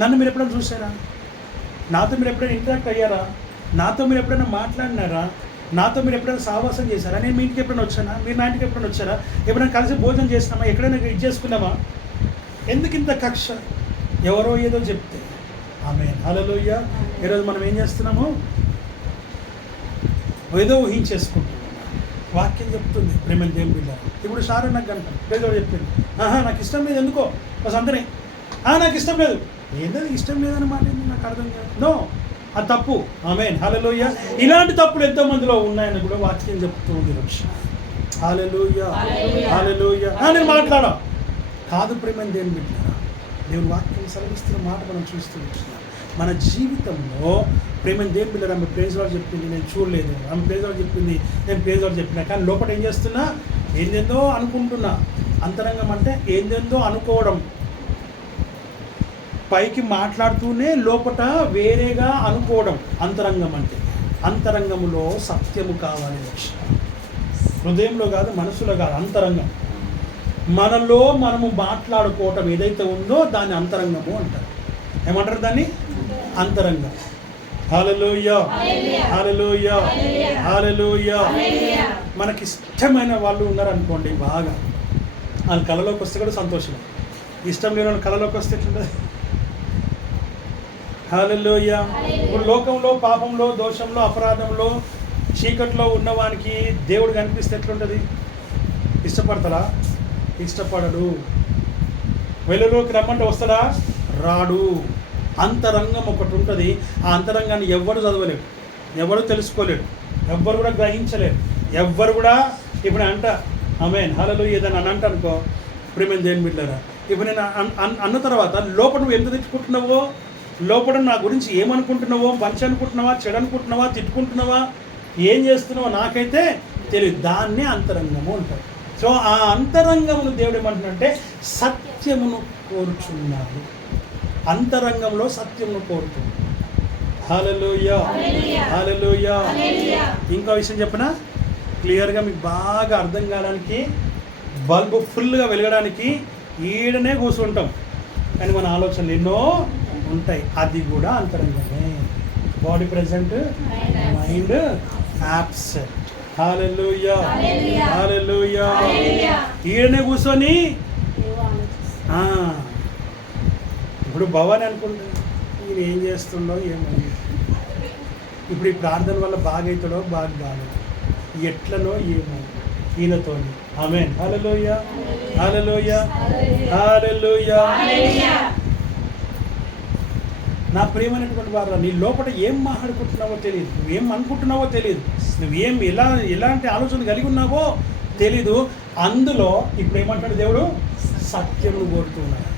నన్ను మీరు ఎప్పుడైనా చూసారా, నాతో మీరు ఎప్పుడైనా ఇంటరాక్ట్ అయ్యారా, నాతో మీరు ఎప్పుడైనా మాట్లాడినారా, నాతో మీరు ఎప్పుడైనా సహవాసం చేశారా, నేను మీ ఇంటికి ఎప్పుడైనా వచ్చానా, మీరు నా ఇంటికి ఎప్పుడైనా వచ్చారా, ఎప్పుడైనా కలిసి భోజనం చేసినామా, ఎక్కడైనా ఇది చేసుకున్నామా, ఎందుకు ఇంత కక్ష, ఎవరో ఏదో చెప్తే. ఆమేన్, హల్లెలూయా. ఈరోజు మనం ఏం చేస్తున్నాము, ఏదో ఊహించేసుకుంటున్నాం. వాక్యం చెప్తుంది ప్రేమ దేవుని బిడ్డ. ఇప్పుడు షారు నాకు గంట పేదోడు చెప్పింది, నాకు ఇష్టం లేదు ఎందుకో బస్ అంతనే, నాకు ఇష్టం లేదు, ఏంటది ఇష్టం లేదని మాట నాకు అర్థం కాదు, నో, అది తప్పు. ఆమేన్, హల్లెలూయా. ఇలాంటి తప్పులు ఎంతో మందిలో ఉన్నాయని కూడా వాక్యం చెప్తూ ఉంది. హల్లెలూయా, హల్లెలూయా. నేను మాట్లాడా కాదు ప్రేమ దేవుని బిడ్డ, దేవుని వాక్యం సెలవిస్తున్న మాట మనం చూస్తూ ఉంటున్నాం. మన జీవితంలో ప్రేమ దేవుని బిడ్డ, ఆమె ప్రేజ్ వాడు చెప్పింది నేను చూడలేదు, ఆమె ప్రేజ్ వాడు చెప్పింది నేను ప్రేజ్ వాడు చెప్పినా, కానీ లోపల ఏం చేస్తున్నా, ఏందేందో అనుకుంటున్నా. అంతరంగం అంటే ఏందేందో అనుకోవడం, పైకి మాట్లాడుతూనే లోపట వేరేగా అనుకోవడం అంతరంగం అంటే. అంతరంగములో సత్యము కావాలి, హృదయంలో కాదు, మనసులో కాదు, అంతరంగం. మనలో మనము మాట్లాడుకోవటం ఏదైతే ఉందో దాన్ని అంతరంగము అంటారు. ఏమంటారు దాన్ని, అంతరంగం. హల్లెలూయా, హల్లెలూయా, హల్లెలూయా. మనకి ఇష్టమైన వాళ్ళు ఉన్నారనుకోండి, బాగా వాళ్ళ కళలోకి వస్తే కూడా సంతోషం. ఇష్టం లేని వాళ్ళు కళలోకి వస్తే ఎట్లుంటుంది. హల్లెలూయా. ఇప్పుడు లోకంలో పాపంలో, దోషంలో, అపరాధంలో, చీకట్లో ఉన్నవానికి దేవుడు కనిపిస్తే ఎట్లుంటుంది, ఇష్టపడతాడా, ఇష్టపడడు. వెలుగులోకి రమ్మంటే వస్తాడా, రాడు. అంతరంగం ఒకటి ఉంటుంది, ఆ అంతరంగాన్ని ఎవ్వరు చదవలేడు, ఎవరు తెలుసుకోలేడు, ఎవ్వరు కూడా గ్రహించలేడు, ఎవ్వరు కూడా. ఇప్పుడు అంట ఆమేన్, హల్లెలూయా, ఏదైనా అని అంట అనుకో, ప్రేమ దేవుని బిడ్డలారా, ఇప్పుడు నేను అన్న తర్వాత లోపల నువ్వు ఎంత తిట్టుకుంటున్నావో, లోపల నా గురించి ఏమనుకుంటున్నావో, మంచి అనుకుంటున్నావా, చెడు అనుకుంటున్నావా, తిట్టుకుంటున్నావా, ఏం చేస్తున్నావో నాకైతే తెలియదు. దాన్నే అంతరంగము అంటారు. సో ఆ అంతరంగమును దేవుడు ఏమంటున్నాడంటే సత్యమును కోరుచున్నాడు. అంతరంగంలో సత్యమును కోరుతున్నాడు. హల్లెలూయా, హల్లెలూయా. ఇంకో విషయం చెప్పనా, క్లియర్గా మీకు బాగా అర్థం కావడానికి, బల్బు ఫుల్గా వెలగడానికి ఈడనే కూర్చుంటాం, కానీ మన ఆలోచనలు ఎన్నో ఉంటాయి. అది కూడా అంతరంగమే. Body present, mind absent. Hallelujah, hallelujah. ఈడనే కూర్చొని ఇప్పుడు భవాని అనుకుంటా ఈయన ఏం చేస్తుండో ఏమో, ఇప్పుడు ఈ ప్రార్థన వల్ల బాగవుతాడో బాగలేదు, ఎట్లనో ఏమో ఈయనతోని. ఆమేన్. హల్లెలూయా, హల్లెలూయా, హల్లెలూయా. నా ప్రియమైనటువంటి వారు, నీ లోపల ఏం మాట్లాడుకుంటున్నావో తెలియదు, నువ్వేం అనుకుంటున్నావో తెలియదు, నువ్వేం ఎలాంటి ఆలోచన కలిగి ఉన్నావో తెలీదు. అందులో ఇప్పుడు ఏమంటాడు దేవుడు, సత్యమును కోరుతున్నాడు.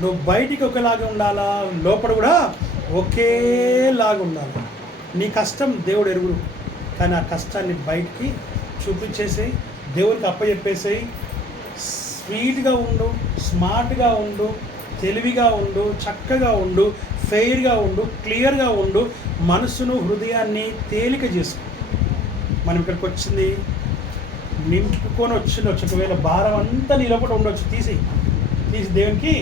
నువ్వు బయటికి ఒకలాగా ఉండాలా, లోపల కూడా ఒకేలాగా ఉండాలి. నీ కష్టం దేవుడు ఎరుగుడు, కానీ ఆ కష్టాన్ని బయటికి చూపించేసేయి, దేవునికి అప్పచెప్పేసేయి. స్వీట్గా ఉండు, స్మార్ట్గా ఉండు, తెలివిగా ఉండు, చక్కగా ఉండు, ఫెయిర్గా ఉండు, క్లియర్గా ఉండు. మనసును, హృదయాన్ని తేలిక చేసుకో. మనం ఇక్కడికి వచ్చింది నింపుకొని వచ్చిండొచ్చు, ఒకవేళ భారం అంతా నీ లోపల ఉండొచ్చు, తీసి దేవునికి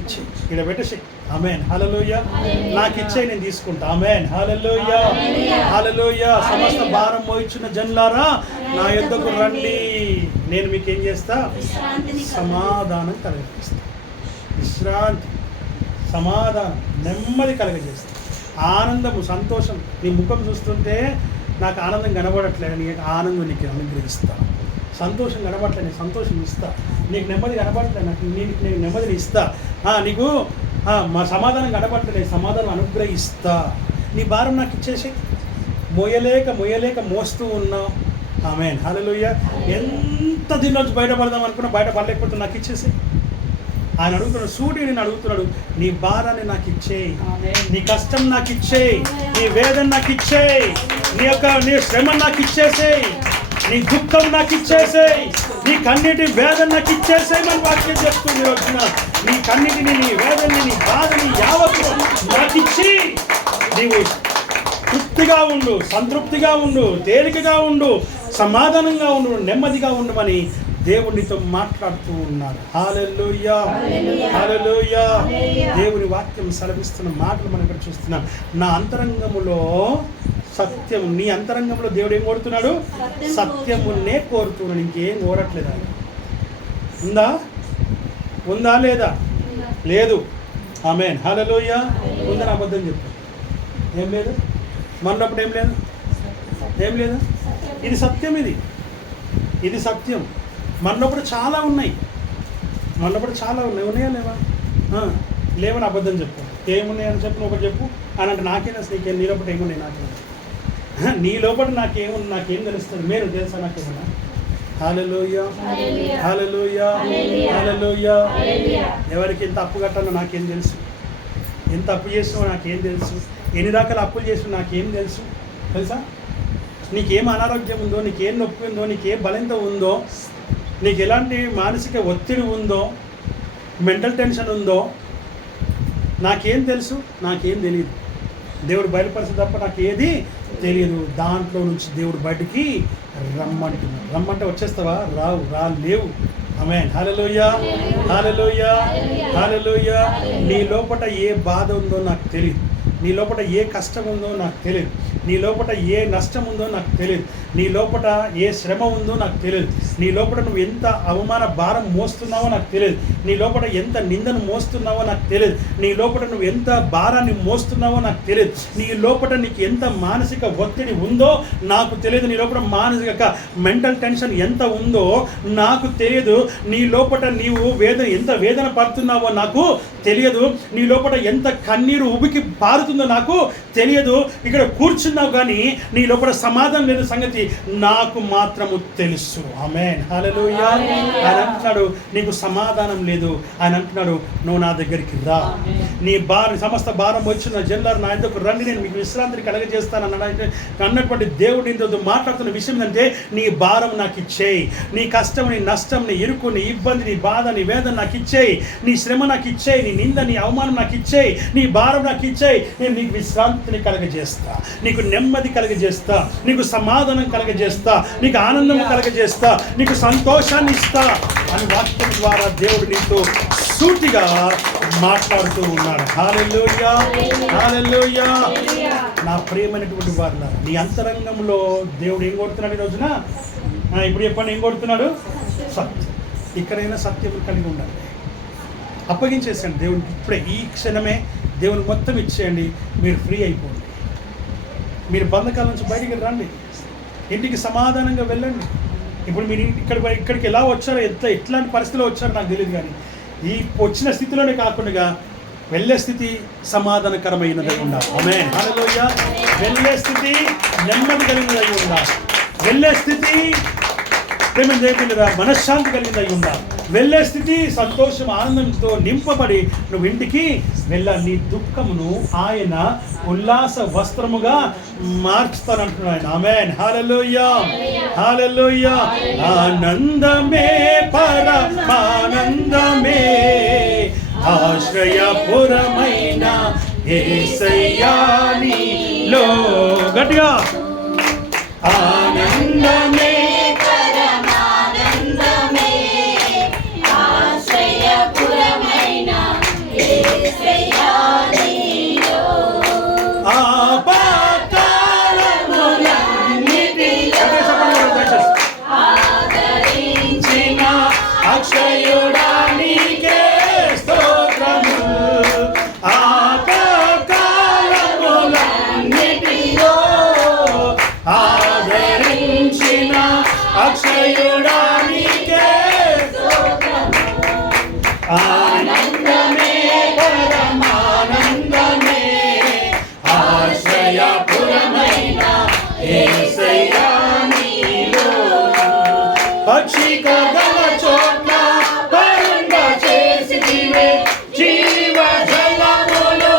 ఇచ్చి ఇక్కడ పెట్టేసి. ఆమేన్. హల్లెలూయా. నాకు ఇచ్చే నేను తీసుకుంటా. ఆమేన్. హల్లెలూయా, హల్లెలూయా. సమస్త భారం మోయిచున్న జనులారా నా యొద్దకు రండి, నేను మీకు ఏం చేస్తా, సమాధానం కలగజేస్తా. విశ్రాంతి, సమాధానం, నెమ్మది కలగజేస్తా. ఆనందము, సంతోషం. నీ ముఖం చూస్తుంటే నాకు ఆనందం కనబడట్లేదు, నీకు ఆనందం నీకు అనుగ్రహిస్తా. సంతోషం కనబడట్లేదు, నీకు సంతోషం ఇస్తా. నీకు నెమ్మది కనబడట్లేదు, నేను నెమ్మదిని ఇస్తా. నీకు మా సమాధానం కనబడట్లేదు, సమాధానం అనుగ్రహిస్తా. నీ భారం నాకు ఇచ్చేసి. మొయ్యలేక మోస్తూ ఉన్నావు. ఆమేన్. హల్లెలూయా. ఎంత దీనిలోంచి బయటపడదాం అనుకున్నా బయటపడలేకపోతే నాకు ఇచ్చేసి. ఆయన అడుగుతున్నాడు, సూర్యుడు నేను అడుగుతున్నాడు, నీ భారాన్ని నాకు ఇచ్చేయి, నీ కష్టం నాకు ఇచ్చేయి, నీ వేదన నాకు ఇచ్చేయి, నీ శ్రమ నాకు ఇచ్చేసేయి, నీ దుఃఖం నాకు ఇచ్చేసేయి, నీ కన్నిటి వేదన నాకు ఇచ్చేసేయి. మన వాక్యం చెప్తుంది వచ్చిన, నీ కన్నిటిని, నీ వేదనని, నీ బాధని యావత్తు నాకు ఇచ్చి నీవు తృప్తిగా ఉండు, సంతృప్తిగా ఉండు, తేలికగా ఉండు, సమాధానంగా ఉండు, నెమ్మదిగా ఉండమని దేవునితో మాట్లాడుతూ ఉన్నారు. హల్లెలూయా, హల్లెలూయా. దేవుని వాక్యం సెలవిస్తున్న మాటలు మనం ఇక్కడ చూస్తున్నాం. నా అంతరంగములో సత్యం, నీ అంతరంగంలో దేవుడు ఏం కోరుతున్నాడు, సత్యమునే కోరుతున్నాడు, ఇంకేం కోరట్లేదు. ఆయన ఉందా లేదా, లేదు. ఆమేన్. హల్లెలూయా. ఉందని అబద్ధం చెప్తాను, ఏం లేదు. మనప్పుడు ఏం లేదు. ఇది సత్యం, ఇది సత్యం. మనలోపల చాలా ఉన్నాయి, ఉన్నాయా లేవా? లేవని అబద్ధం చెప్పు. ఏమున్నాయని చెప్పు, ఒకటి చెప్పు అని అంటే నాకేనా, నీకేం నీ లోపల ఏమున్నాయి, నాకేనా, నీ లోపల నాకేం తెలుస్తుంది, మీరు తెలుసా నాకేమన్నా? హల్లెలూయా, హల్లెలూయా, హల్లెలూయా. ఎవరికి ఎంత అప్పు కట్టాలో నాకేం తెలుసు, ఎంత అప్పు చేసినావో నాకేం తెలుసు, ఎన్ని రకాల అప్పులు చేసినా నాకేం తెలుసా? నీకేం అనారోగ్యం ఉందో, నీకేం నొప్పి ఉందో, నీకేం బలంత ఉందో, నీకు ఎలాంటి మానసిక ఒత్తిడి ఉందో, మెంటల్ టెన్షన్ ఉందో నాకేం తెలుసు, నాకేం తెలియదు. దేవుడు బయలుపరిచే తప్ప నాకు ఏది తెలియదు. దాంట్లో నుంచి దేవుడు బయటికి రమ్మంటున్నాడు. రమ్మంటే వచ్చేస్తావా? రాలేవు. ఆమేన్. హల్లెలూయా, హల్లెలూయా, హల్లెలూయా. నీ లోపల ఏ బాధ ఉందో నాకు తెలియదు, నీ లోపల ఏ కష్టం ఉందో నాకు తెలియదు, నీ లోపల ఏ నష్టం ఉందో నాకు తెలియదు, నీ లోపల ఏ శ్రమ ఉందో నాకు తెలియదు, నీ లోపల నువ్వు ఎంత అవమాన భారం మోస్తున్నావో నాకు తెలియదు, నీ లోపల ఎంత నిందను మోస్తున్నావో నాకు తెలియదు, నీ లోపల నువ్వు ఎంత భారాన్ని మోస్తున్నావో నాకు తెలియదు, నీ లోపల నీకు ఎంత మానసిక ఒత్తిడి ఉందో నాకు తెలియదు, నీ లోపల మానసిక మెంటల్ టెన్షన్ ఎంత ఉందో నాకు తెలియదు, నీ లోపల నీవు ఎంత వేదన పడుతున్నావో నాకు తెలియదు, నీ లోపల ఎంత కన్నీరు ఉబికి పారుతుందో నాకు తెలియదు. ఇక్కడ కూర్చున్నావు కానీ నీ లోపల సమాధానం లేదు సంగతి నాకు మాత్రము తెలుసు. ఆమేన్, హల్లెలూయా. ఆయన అంటున్నాడు నీకు సమాధానం లేదు. ఆయన అంటున్నాడు నువ్వు నా దగ్గరికి రా, నీ సమస్త భారం వచ్చిన జనులారు నా దగ్గరకు రండి, నేను మీకు విశ్రాంతిని కలగజేస్తాను అన్నటువంటి దేవుడు నీతో మాట్లాడుతున్న విషయం ఏంటంటే నీ భారం నాకు ఇచ్చేయి, నీ కష్టం, నీ నష్టం, నీ ఇరుకు, నీ ఇబ్బంది, నీ బాధ, నీ వేదన నాకు ఇచ్చేయి, నీ శ్రమ నాకు ఇచ్చేయి, నీ నింద, నీ అవమానం నాకు ఇచ్చేయి, నీ భారం నాకు ఇచ్చేయి. నేను నీకు విశ్రాంతిని కలగజేస్తా, నీకు నెమ్మది కలగజేస్తా, నీకు సమాధానం కలగజేస్తా, నీకు ఆనందం కలగజేస్తా, నీకు సంతోషాన్ని ఇస్తా అని వాక్యం ద్వారా దేవుడు నీతో సూటిగా మాట్లాడుతూ ఉన్నాడు. హల్లెలూయా, హల్లెలూయా. నా ప్రియమైనటువంటి వారులారా, నీ అంతరంగంలో దేవుడు ఏం కొడుతున్నాడు ఈ రోజున? ఇప్పుడు చెప్పండి, ఏం కొడుతున్నాడు? సత్యం. ఇక్కడైనా సత్యం కలిగి ఉండాలి. అప్పగించేసేయండి దేవునికి ఇప్పుడే, ఈ క్షణమే దేవునికి మొత్తం ఇచ్చేయండి. మీరు ఫ్రీ అయిపోండి, మీరు బంధకాల నుంచి బయటికి రండి, ఇంటికి సమాధానంగా వెళ్ళండి. ఇప్పుడు మీరు ఇక్కడికి ఎలా వచ్చారో, ఎట్లాంటి పరిస్థితిలో వచ్చారో నాకు తెలియదు, కానీ ఈ వచ్చిన స్థితిలోనే కాకుండా వెళ్ళే స్థితి సమాధానకరమైనదై ఉండాలి. ఆమేన్, హల్లెలూయా. వెళ్ళే స్థితి నెమ్మది కలిగినదై ఉండాలి. వెళ్ళే స్థితి ప్రేమ చేయకుండా మనశ్శాంతి కలిగినదై ఉండాలి. వెళ్ళే స్థితి సంతోషం, ఆనందంతో నింపబడి నువ్వు ఇంటికి వెళ్ళాలి. నీ దుఃఖమును ఆయన ఉల్లాస వస్త్రముగా మార్చుతానంటున్నాడు ఆయన. ఆమేన్, హల్లెలూయా, హల్లెలూయా. ఆనందమే పరమానందమే, ఆశ్రయపురమైన యేసయ్యా నీలో. గట్టిగా ఆనందమే పరమానందమే, ఆశ్రయపురమైన యేసయ్యా నీలో. ఆదరించిన అక్షయుడా నీకే స్తోత్రము. ఆపకాలములన్నిటిలో ఆదరించిన అక్షయుడా నీకే స్తోత్రము. ఆనందమే పరమానందమే, ఆశ్రయపురమైన యేసయ్యా నీలో. పక్షిక గల చోట్ల పరుండ చేసితివే, జీవ జలములు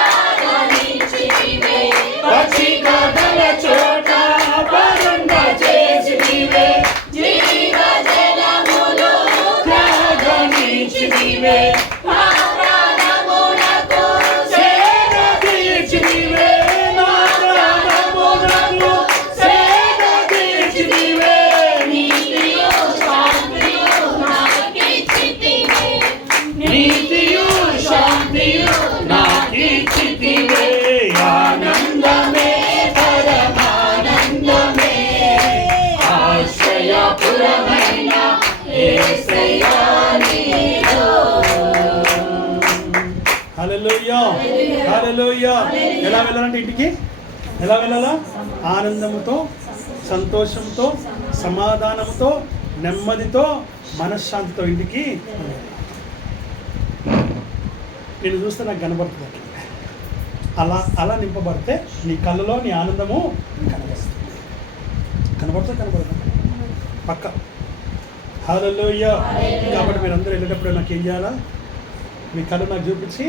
ఆదరించితివే. పక్షిక గల చోట్ల పరుండ చేసితివే, జీవ జలములు త్యాగనిచ్చితివే, మా ప్రాణమునకు సేద తీర్చితివే, నా ప్రాణమునకు సేద తీర్చితివే. నీతియు శాంతియు నాకిచ్చితివే. నీతియు శాంతియు నాకిచ్చితివే. ఆనందమే పరమానందమే, ఆశ్రయపురమైన యేసయ్యా నీలో. హల్లెలూయా, హల్లెలూయా. ఎలా వెళ్ళాలంటే ఇంటికి ఎలా వెళ్ళాలా? ఆనందముతో, సంతోషంతో, సమాధానంతో, నెమ్మదితో, మనశ్శాంతితో ఇంటికి. నేను చూస్తే నాకు కనబడుతుంది. అలా నింపబడితే నీ కళ్ళలో నీ ఆనందము కనబడుతుంది. కనబడుతుంది పక్క. హల్లెలూయా. కాబట్టి మీరు అందరూ వెళ్ళేటప్పుడు నాకు ఏం చేయాలా? మీ కళ్ళు నాకు చూపించి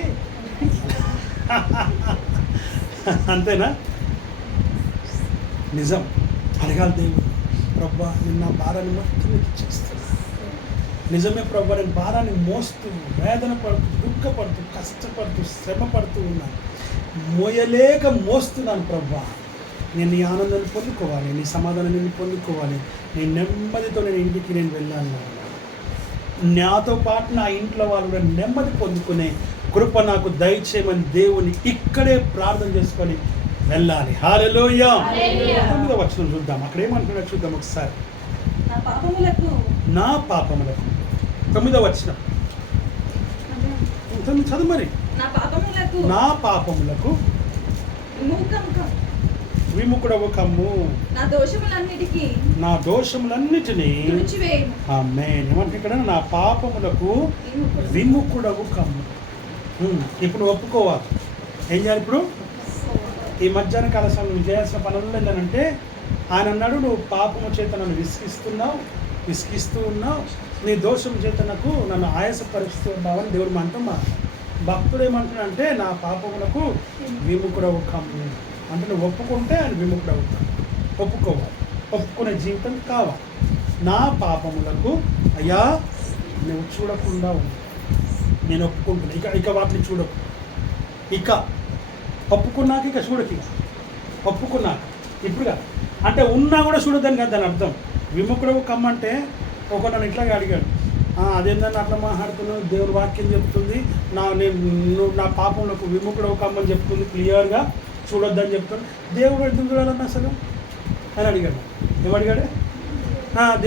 అంతేనా? నిజం అడగాలి దేవుడు. ప్రభా నేను నా భారాన్ని మొత్తం నీకు ఇచ్చేస్తాను. నిజమే ప్రభా, నేను భారాన్ని మోస్తూ వేదన పడుతూ దుఃఖపడుతూ కష్టపడుతూ శ్రమ పడుతూ ఉన్నాను, మోయలేక మోస్తున్నాను ప్రభా. నేను నీ ఆనందాన్ని పొందుకోవాలి, నీ సమాధానాన్ని నేను పొందుకోవాలి, నీ నెమ్మదితో నేను ఇంటికి నేను వెళ్ళాలి. నాతో పాటు నా ఇంట్లో వాళ్ళు కూడా నెమ్మది పొందుకునే కృప నాకు దయచేయమని దేవుని ఇక్కడే ప్రార్థన చేసుకొని వెళ్ళాలి. హల్లెలూయా. 9వ వచనం చూద్దాం. అక్కడ ఏమంటున్నాడో చూద్దాం ఒకసారి. నా పాపములకు 9వ వచనం చదువు మరి. నా పాపములకు విముఖుడవు కమ్ము, నా దోషములన్నిటినీ. ఆమేన్. ఏమంటే ఇక్కడ నా పాపములకు విముఖుడవు కమ్ము. ఇప్పుడు నువ్వు ఒప్పుకోవాలి. ఏం చేయాలి ఇప్పుడు? ఈ మధ్యాహ్న కాల సమయం నువ్వు చేయాల్సిన పనులు ఏంటంటే, ఆయన అన్నాడు, నువ్వు పాపము చేత నన్ను విసిగిస్తూ ఉన్నావు, నీ దోషం చేత నన్ను ఆయాసపరుస్తూ ఉన్నావని దేవుడు అంటున్నా. భక్తుడు ఏమంటున్నాడంటే, నా పాపములకు విముఖుడవు కమ్ము అంటే, నువ్వు ఒప్పుకుంటే ఆయన విముఖుడవు. ఒప్పుకోవాలి, ఒప్పుకునే జీవితం కావాలి. నా పాపములకు అయ్యా నువ్వు చూడకుండా ఉంది, నేను ఒప్పుకుంటున్నా, ఇక వాటిని చూడకు, ఇక ఒప్పుకున్నాక ఇక చూడకి, ఒప్పుకున్నాక ఇప్పుడుగా అంటే ఉన్నా కూడా చూడొద్దని కదా దాని అర్థం. విముఖుడు కమ్మంటే ఒక నన్ను ఇట్లాగే అడిగాడు, అదేందని అట్లా మాట్లాడుతున్నావు, దేవుని వాక్యం చెప్తుంది, నువ్వు నా పాపంలోకి విముఖుడు కమ్మని చెప్తుంది, క్లియర్గా చూడొద్దని చెప్తాడు. దేవుడు ఎందుకు చూడాలన్నా అసలు అని అడిగాడు. ఏమడిగాడు?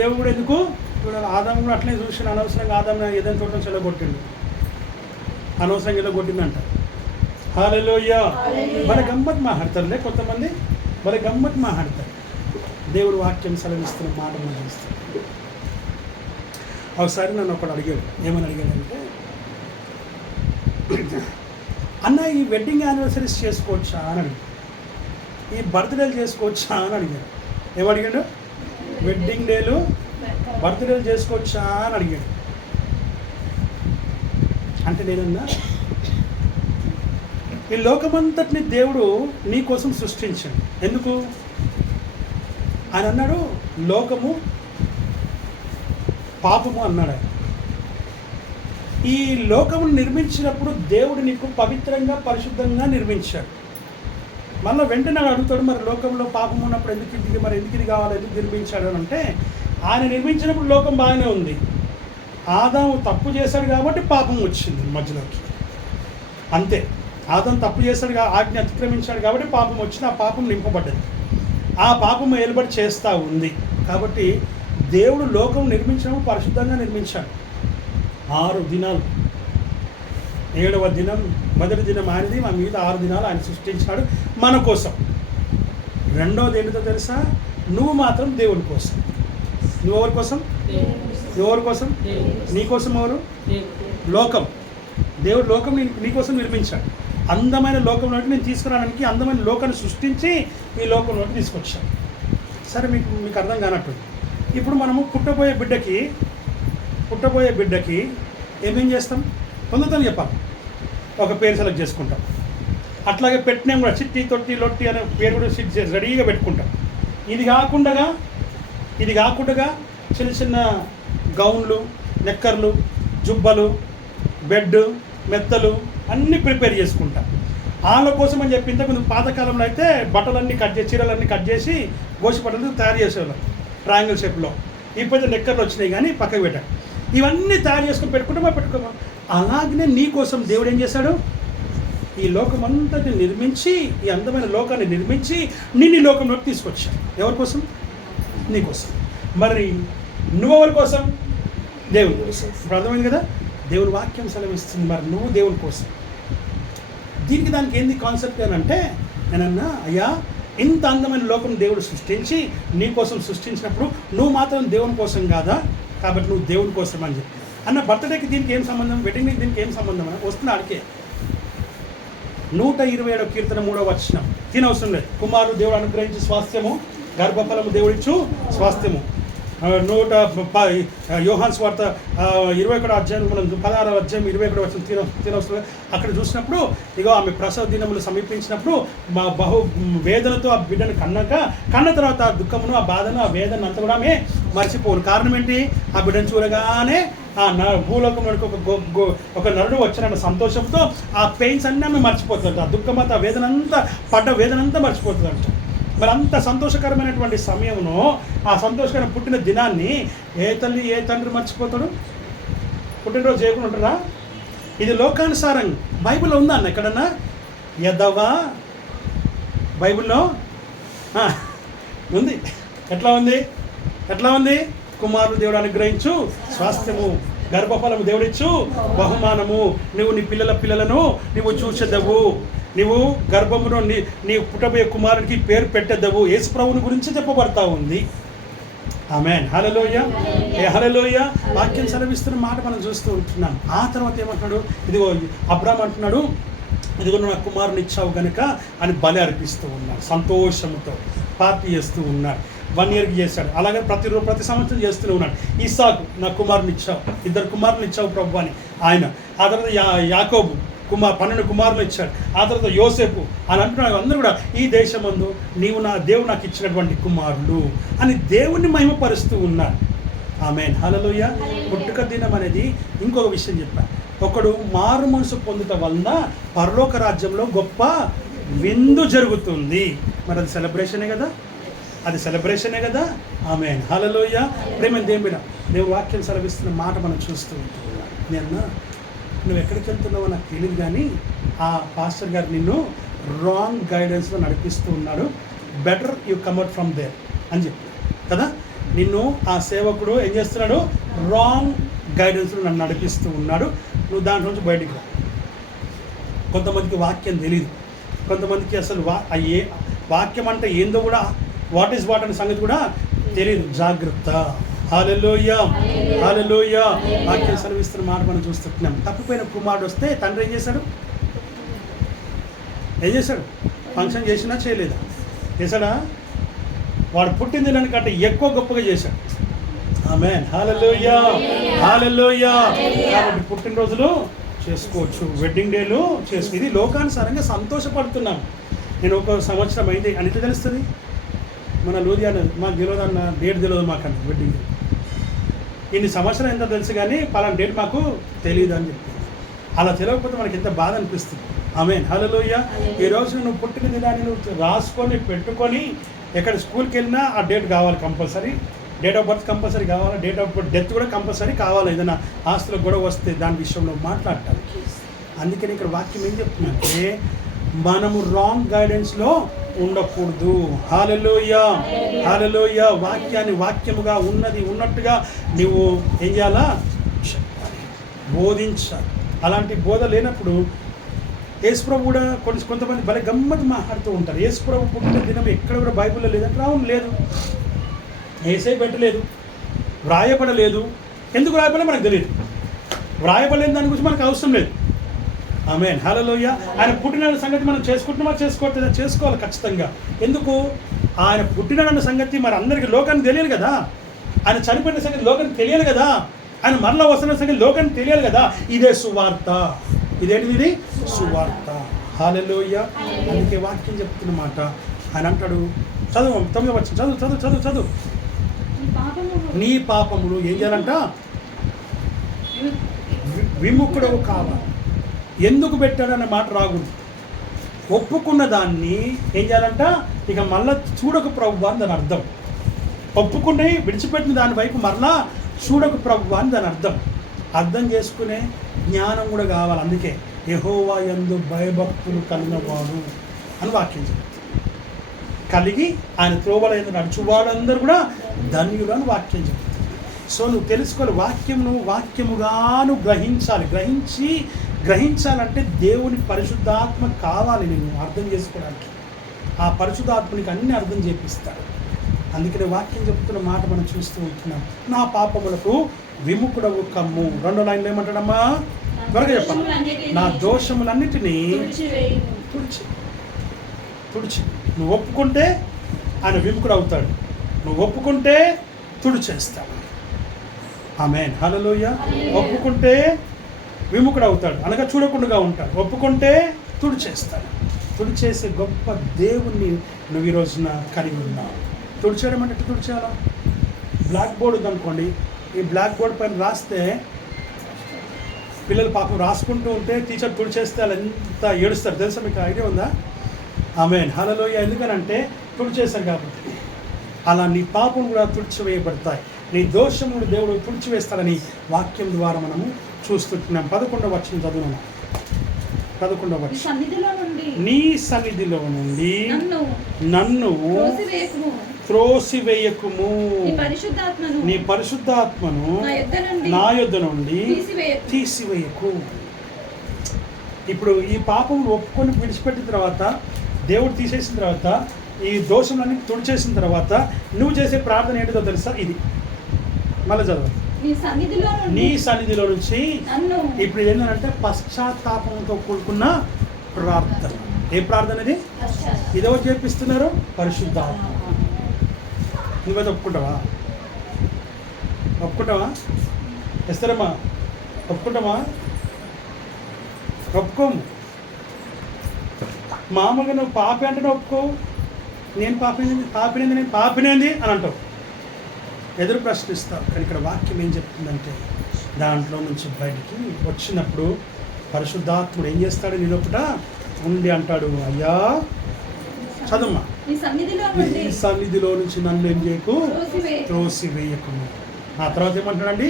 దేవుడు ఎందుకు చూడాలి? ఆదాము కూడా అట్లనే చూసిన, అనవసరంగా ఆదాము ఏదైనా చూడటం చెల్లగొట్టిండు, అనవసరంగా ఇలా కొట్టిందంట. హల్లెలూయా. భలే గమ్మత్ మాట్లాడతారులే కొంతమంది, భలే గమ్మత్ మాట్లాడతారు. దేవుడు వాక్యం సెలవిస్తున్న మాట మాట్లాడిస్తారు. ఒకసారి నన్ను ఒకడు అడిగాడు, ఏమని అడిగాడంటే, అన్న ఈ వెడ్డింగ్ యానివర్సరీస్ చేసుకోవచ్చా అని అడిగాడు, ఈ బర్త్డేలు చేసుకోవచ్చా అని అడిగాడు. ఏమడిగాడు? వెడ్డింగ్ డేలు బర్త్డేలు చేసుకోవచ్చా అని అడిగాడు. అంటే నేనన్నా, ఈ లోకమంతటిని దేవుడు నీ కోసం సృష్టించాడు. ఎందుకు? ఆయన అన్నాడు, లోకము పాపము అన్నాడు ఆయన. ఈ లోకమును నిర్మించినప్పుడు దేవుడు నీకు పవిత్రంగా పరిశుద్ధంగా నిర్మించాడు. మళ్ళీ వెంటనే అడుగుతాడు, మరి లోకంలో పాపం ఉన్నప్పుడు ఎందుకు ఇది కావాలి, ఎందుకు నిర్మించాడు అని అంటే, ఆయన నిర్మించినప్పుడు లోకం బాగానే ఉంది, ఆదాము తప్పు చేశాడు కాబట్టి పాపం వచ్చింది మధ్యలోకి, అంతే. ఆదాము తప్పు చేశాడు, ఆజ్ఞ అతిక్రమించాడు కాబట్టి పాపం వచ్చింది, ఆ పాపం నింపబడ్డది, ఆ పాపం ఏలుబడి చేస్తూ ఉంది. కాబట్టి దేవుడు లోకం నిర్మించినప్పుడు పరిశుద్ధంగా నిర్మించాడు. 6 దినాలు, 7వ దినం మొదటి దినం ఆయనది, మా మీద 6 దినాలు ఆయన సృష్టించాడు మన కోసం. రెండోది ఏంటో తెలుసా? నువ్వు మాత్రం దేవుని కోసం. నువ్వు ఎవరి కోసం? ఎవరి కోసం? నీ కోసం. ఎవరు? లోకం. దేవుడు లోకం నీ కోసం నిర్మించాడు. అందమైన లోకంలోకి నేను తీసుకురావడానికి అందమైన లోకాన్ని సృష్టించి ఈ లోకంలోకి తీసుకొచ్చాను. సరే, మీకు అర్థం కానట్టు. ఇప్పుడు మనము పుట్టబోయే బిడ్డకి ఏమేం చేస్తాం? పొందుతాను చెప్పాలి, ఒక పేరు సెలెక్ట్ చేసుకుంటాం. అట్లాగే పెట్టినాం కూడా, చిట్టి తొట్టి లొట్టి అనే పేరు కూడా రెడీగా పెట్టుకుంటాం. ఇది కాకుండా చిన్న చిన్న గౌన్లు, నెక్కర్లు, జుబ్బలు, బెడ్, మెత్తలు అన్నీ ప్రిపేర్ చేసుకుంటాం. వాళ్ళ కోసం అని చెప్పి ఇంతకుముందు పాతకాలంలో అయితే బట్టలన్నీ చీరలన్నీ కట్ చేసి గోసి బట్టలు తయారు చేసేవాళ్ళం ట్రయాంగిల్ షేప్లో. ఇప్పుడైతే నెక్కర్లు వచ్చినాయి కానీ పక్కకు పెట్టాడు. ఇవన్నీ తయారు చేసుకొని పెట్టుకోమా. అలాగనే నీ కోసం దేవుడు ఏం చేశాడు? ఈ లోకమంతటిని నిర్మించి, ఈ అందమైన లోకాన్ని నిర్మించి నిన్ను లోకంలోకి తీసుకొచ్చాడు. ఎవరి కోసం? నీ కోసం. మరి నువ్వెవరి కోసం? దేవుని కోసం. ఇప్పుడు అర్థమైంది కదా? దేవుని వాక్యం సెలవిస్తుంది, మరి నువ్వు దేవుని కోసం. దానికి ఏంది కాన్సెప్ట్ అని అంటే, నేనన్నా, అయ్యా ఇంత అందమైన లోకం దేవుడు సృష్టించి నీ కోసం సృష్టించినప్పుడు నువ్వు మాత్రం దేవుని కోసం కాదా? కాబట్టి నువ్వు దేవుని కోసం అని చెప్పి అన్న. బర్త్డేకి దీనికి ఏం సంబంధం? వెడ్డింగ్కి దీనికి ఏం సంబంధం అని వస్తున్నా అడిగే. 127వ కీర్తన 3వ వచనం, తినవసరం లేదు. కుమారుడు దేవుడు అనుగ్రహించి స్వాస్థ్యము, గర్భఫలము దేవుడిచ్చు స్వాస్థ్యము. యోహాను సువార్త 21వ అధ్యాయం, మనం 16వ అధ్యాయం 21వ వచనం తినవసరం. అక్కడ చూసినప్పుడు, ఇగో ఆమె ప్రసవ దినములు సమీపించినప్పుడు బహు వేదనతో ఆ బిడ్డను కన్న తర్వాత ఆ దుఃఖమును, ఆ బాధను, ఆ వేదన అంతా కూడా ఆమె మర్చిపోను. కారణం ఏంటి? ఆ బిడ్డను చూడగానే ఆ భూలోకంలోకి ఒక నరుడు వచ్చిన సంతోషంతో ఆ పెయిన్స్ అన్నీ ఆమె మర్చిపోతుందంట. ఆ దుఃఖమంతా, ఆ వేదనంతా, పడ్డ వేదనంతా మర్చిపోతుందంట. మరి అంత సంతోషకరమైనటువంటి సమయమును, ఆ సంతోషకరమైన పుట్టిన దినాన్ని ఏ తల్లి ఏ తండ్రి మర్చిపోతాడు? పుట్టినరోజు చేయకుండా ఉంటారా? ఇది లోకానుసారం. బైబిల్లో ఉందా అన్న ఎక్కడన్నా? యదవా బైబిల్లో ఉంది. ఎట్లా ఉంది? కుమారుడు దేవుడు అనుగ్రహించు స్వాస్థ్యము, గర్భఫలము దేవుడిచ్చు బహుమానము, నువ్వు నీ పిల్లలను నువ్వు చూసేదవు, నువ్వు గర్భమును నీ పుట్టబోయే కుమారుడికి పేరు పెట్టేదవు. యేసు ప్రభువుని గురించి చెప్పబడతా ఉంది. ఆమేన్. హల్లెలూయా. హల్లెలూయా. వాక్యం సెలవిస్తున్న మాట మనం చూస్తూ ఉంటున్నాం. ఆ తర్వాత ఏమంటున్నాడు, ఇదిగో అబ్రాహాము అంటున్నాడు, ఇదిగో నా కుమారుని ఇచ్చావు గనుక అని బలి అర్పిస్తూ ఉన్నాడు. సంతోషంతో పార్టీ చేస్తూ ఉన్నాడు. 1 ఇయర్కి చేశాడు. అలాగే ప్రతి సంవత్సరం చేస్తూనే ఉన్నాడు. ఇస్సాకు నా కుమారుని ఇచ్చావు, 2 కుమారులు ఇచ్చావు ప్రభు అని ఆయన. ఆ తర్వాత యాకోబు 12 కుమారులు ఇచ్చాడు. ఆ తర్వాత యోసేపు అని అంటున్నాడు. అందరూ కూడా ఈ దేశమందు దేవుడు నాకు ఇచ్చినటువంటి కుమారులు అని దేవుణ్ణి మహిమపరుస్తూ ఉన్నారు. ఆమేన్. హల్లెలూయా. పుట్టుక దినం అనేది ఇంకొక విషయం చెప్పాను. ఒకడు మారు మనసు పొందుట వలన పరలోక రాజ్యంలో గొప్ప విందు జరుగుతుంది. మరి అది సెలబ్రేషనే కదా, అది సెలబ్రేషనే కదా. ఆమేన్. హల్లెలూయా. ప్రేమ దేవుడు వాక్యం సెలవిస్తున్న మాట మనం చూస్తూ ఉంటున్నాం. నేను నువ్వు ఎక్కడికి వెళ్తున్నావో నాకు తెలియదు, కానీ ఆ పాస్టర్ గారు నిన్ను రాంగ్ గైడెన్స్లో నడిపిస్తూ ఉన్నాడు. Better you come out from there అని చెప్పి కదా. నిన్ను ఆ సేవకుడు ఏం చేస్తున్నాడు, రాంగ్ గైడెన్స్లో నన్ను నడిపిస్తూ ఉన్నాడు. నువ్వు దాంట్లో నుంచి బయటికి రా. కొంతమందికి వాక్యం తెలియదు, కొంతమందికి అసలు వాక్యం అంటే ఏందో కూడా, వాట్ ఈస్ వాట్ అనే సంగతి కూడా తెలియదు. జాగ్రత్త. హల్లెలూయా. హల్లెలూయా. వాక్యం సెలవిస్తున్న మాట మనం చూస్తున్నాం. తప్పిపోయిన కుమారుడు వస్తే తండ్రి ఏం చేశాడు? ఫంక్షన్ చేసినా చేయలేదా? చేశాడా? వాడు పుట్టిన దినానికంటే ఎక్కువ గొప్పగా చేశాడు. ఆమేన్. హల్లెలూయా. హల్లెలూయా. కాబట్టి పుట్టినరోజులు చేసుకోవచ్చు, వెడ్డింగ్ డేలు చేసుకో. ఇది లోకానుసారంగా సంతోషపడుతున్నాం. నేను 1 సంవత్సరం అయింది అని తెలుస్తుంది. మన లూధియానా మాకు తెలియదు అన్న డేట్ తెలియదు మాకన్నా వెడ్డింగ్ డే. ఇన్ని సంవత్సరం ఎంత తెలుసు కానీ పలానా డేట్ మాకు తెలియదు అని చెప్పింది. అలా తెలియకపోతే మనకి ఎంత బాధ అనిపిస్తుంది. ఆమేన్. హల్లెలూయా. ఈరోజు నువ్వు పుట్టిన దినాన్ని నువ్వు రాసుకొని పెట్టుకొని ఎక్కడ స్కూల్కి వెళ్ళినా ఆ డేట్ కావాలి compulsory. Date of birth compulsory కావాలి, డేట్ ఆఫ్ డెత్ కూడా కంపల్సరీ కావాలి. ఏదైనా ఆస్తులకు గొడవ వస్తే దాని విషయంలో మాట్లాడటానికి. అందుకని ఇక్కడ వాక్యం ఏం చెప్తుందంటే మనము రాంగ్ గైడెన్స్లో ఉండకూడదు. హల్లెలూయా. హల్లెలూయా. వాక్యాన్ని వాక్యముగా ఉన్నట్టుగా నువ్వు ఏం చేయాలా? బోధించాలి. అలాంటి బోధ లేనప్పుడు యేసుప్రభు కూడా కొంతమంది భలే గమ్మత్తు మాట్లాడుతూ ఉంటారు. యేసుప్రభు పుట్టిన దినం ఎక్కడ కూడా బైబిల్లో లేదంటే రావును లేదు, ఏసై పెట్టలేదు, వ్రాయబడలేదు. ఎందుకు వ్రాయబడలేదు మనకు తెలియదు. వ్రాయబడలేని దాని గురించి మనకు అవసరం లేదు. ఆమేన్. హల్లెలూయా. ఆయన పుట్టిన సంగతి మనం చేసుకుంటున్నామా చేసుకోవట్లేదా? చేసుకోవాలి ఖచ్చితంగా. ఎందుకు? ఆయన పుట్టిన సంగతి మరి అందరికీ లోకానికి తెలియదు కదా. ఆయన చనిపోయిన సంగతి లోకానికి తెలియాలి కదా. ఆయన మరలా వస్తున్న సంగతి లోకానికి తెలియాలి కదా. ఇదే సువార్త. ఇదేంటిది? ఇది సువార్త. హల్లెలూయా. అందుకే వాక్యం చెప్తున్నమాట. ఆయన అంటాడు, చదువు 9వ వచనం, చదువు. నీ పాపములు ఏం చేయాలంట? విముఖుడవు కావాలి. ఎందుకు పెట్టాడనే మాట రాకూడదు. ఒప్పుకున్న దాన్ని ఏం చేయాలంట? ఇక మళ్ళా చూడకు ప్రభువా అని దాని అర్థం. ఒప్పుకుని విడిచిపెట్టిన దాని వైపు మరలా చూడకు ప్రభువా అని దాని అర్థం చేసుకునే జ్ఞానం కూడా కావాలి. అందుకే యెహోవా యందు భయభక్తులు కలిగినవాడు అని వాక్యం చెప్తుంది. కలిగి ఆయన త్రోవల యందు నడుచువాడందరూ కూడా ధన్యులు అని వాక్యం చెప్తుంది. సో నువ్వు తెలుసుకోవాలి, వాక్యముగాను గ్రహించాలంటే దేవుని పరిశుద్ధాత్మ కావాలి నేను అర్థం చేసుకోవడానికి. ఆ పరిశుద్ధాత్మనికి అన్ని అర్థం చేపిస్తాడు. అందుకనే వాక్యం చెప్తున్న మాట మనం చూస్తూ ఉంటున్నాం. నా పాపములకు విముఖుడవు కమ్ము. 2వ లైన్లో ఏమంటాడమ్మా? త్వరగా చెప్పండి. నా దోషములన్నిటినీ తుడిచి. నువ్వు ఒప్పుకుంటే ఆయన విముఖుడు అవుతాడు. నువ్వు ఒప్పుకుంటే తుడిచేస్తాడు. ఆమేన్. హల్లెలూయా. ఒప్పుకుంటే విముఖుడు అవుతాడు, అనగా చూడకుండా ఉంటాడు. ఒప్పుకుంటే తుడిచేస్తాడు. తుడిచేసే గొప్ప దేవుణ్ణి నువ్వు ఈ రోజున కలిగి ఉన్నావు. తుడిచేయడం అంటే ఎట్లా తుడిచేయాలా? బ్లాక్ బోర్డు ఉందనుకోండి, ఈ బ్లాక్ బోర్డు పైన రాస్తే పిల్లలు పాపం రాసుకుంటూ ఉంటే టీచర్ తుడిచేస్తే వాళ్ళు ఎంత ఏడుస్తారు తెలుసా? మీకు ఐడియా ఉందా? ఆమేన్. హల్లెలూయా. ఎందుకనంటే తుడిచేశారు కాబట్టి. అలా నీ పాపం కూడా తుడిచివేయబడతాయి. నీ దోషములు దేవుడు తుడిచివేస్తాడని వాక్యం ద్వారా మనము చూస్తున్నాం. 11వ వచనం చదువును. 11వ వచనం. నీ సన్నిధిలో నుండి నన్ను త్రోసివేయకుము. నీ పరిశుద్ధాత్మను నా యొద్ద నుండి తీసివేయకు. ఇప్పుడు ఈ పాపం ఒప్పుకొని విడిచిపెట్టిన తర్వాత, దేవుడు తీసేసిన తర్వాత ఈ దోషములన్నీ తుడిచేసిన తర్వాత నువ్వు చేసే ప్రార్థన ఏంటిదో తెలుసా? ఇది మళ్ళీ చదవండి. నీ సన్నిధిలో నుంచి నన్ను ఇప్పుడు ఏంటంటే పశ్చాత్తాపంతో కూడుకున్న ప్రార్థన. ఏ ప్రార్థన ఇది? ఇదెవరు చేపిస్తున్నారు? పరిశుద్ధాత్మ. నువ్వేదో ఒప్పుకుంటావా? ఎస్తరమ్మా ఒప్పుకుంటావా? ఒప్పుకోము. మామూలుగా నువ్వు పాపి అంటే ఒప్పుకోవు. నేను పాపినేంది అని అంటావు, ఎదురు ప్రశ్నిస్తావు. కానీ ఇక్కడ వాక్యం ఏం చెప్తుందంటే దాంట్లో నుంచి బయటికి వచ్చినప్పుడు పరిశుద్ధాత్ముడు ఏం చేస్తాడు? నీ లోపట ఉండి అంటాడు, అయ్యా చదువుమా, నీ సన్నిధిలో నుంచి నన్ను ఏం చేయకు, త్రోసివేయకు. ఆ తర్వాత ఏమంటాడండి?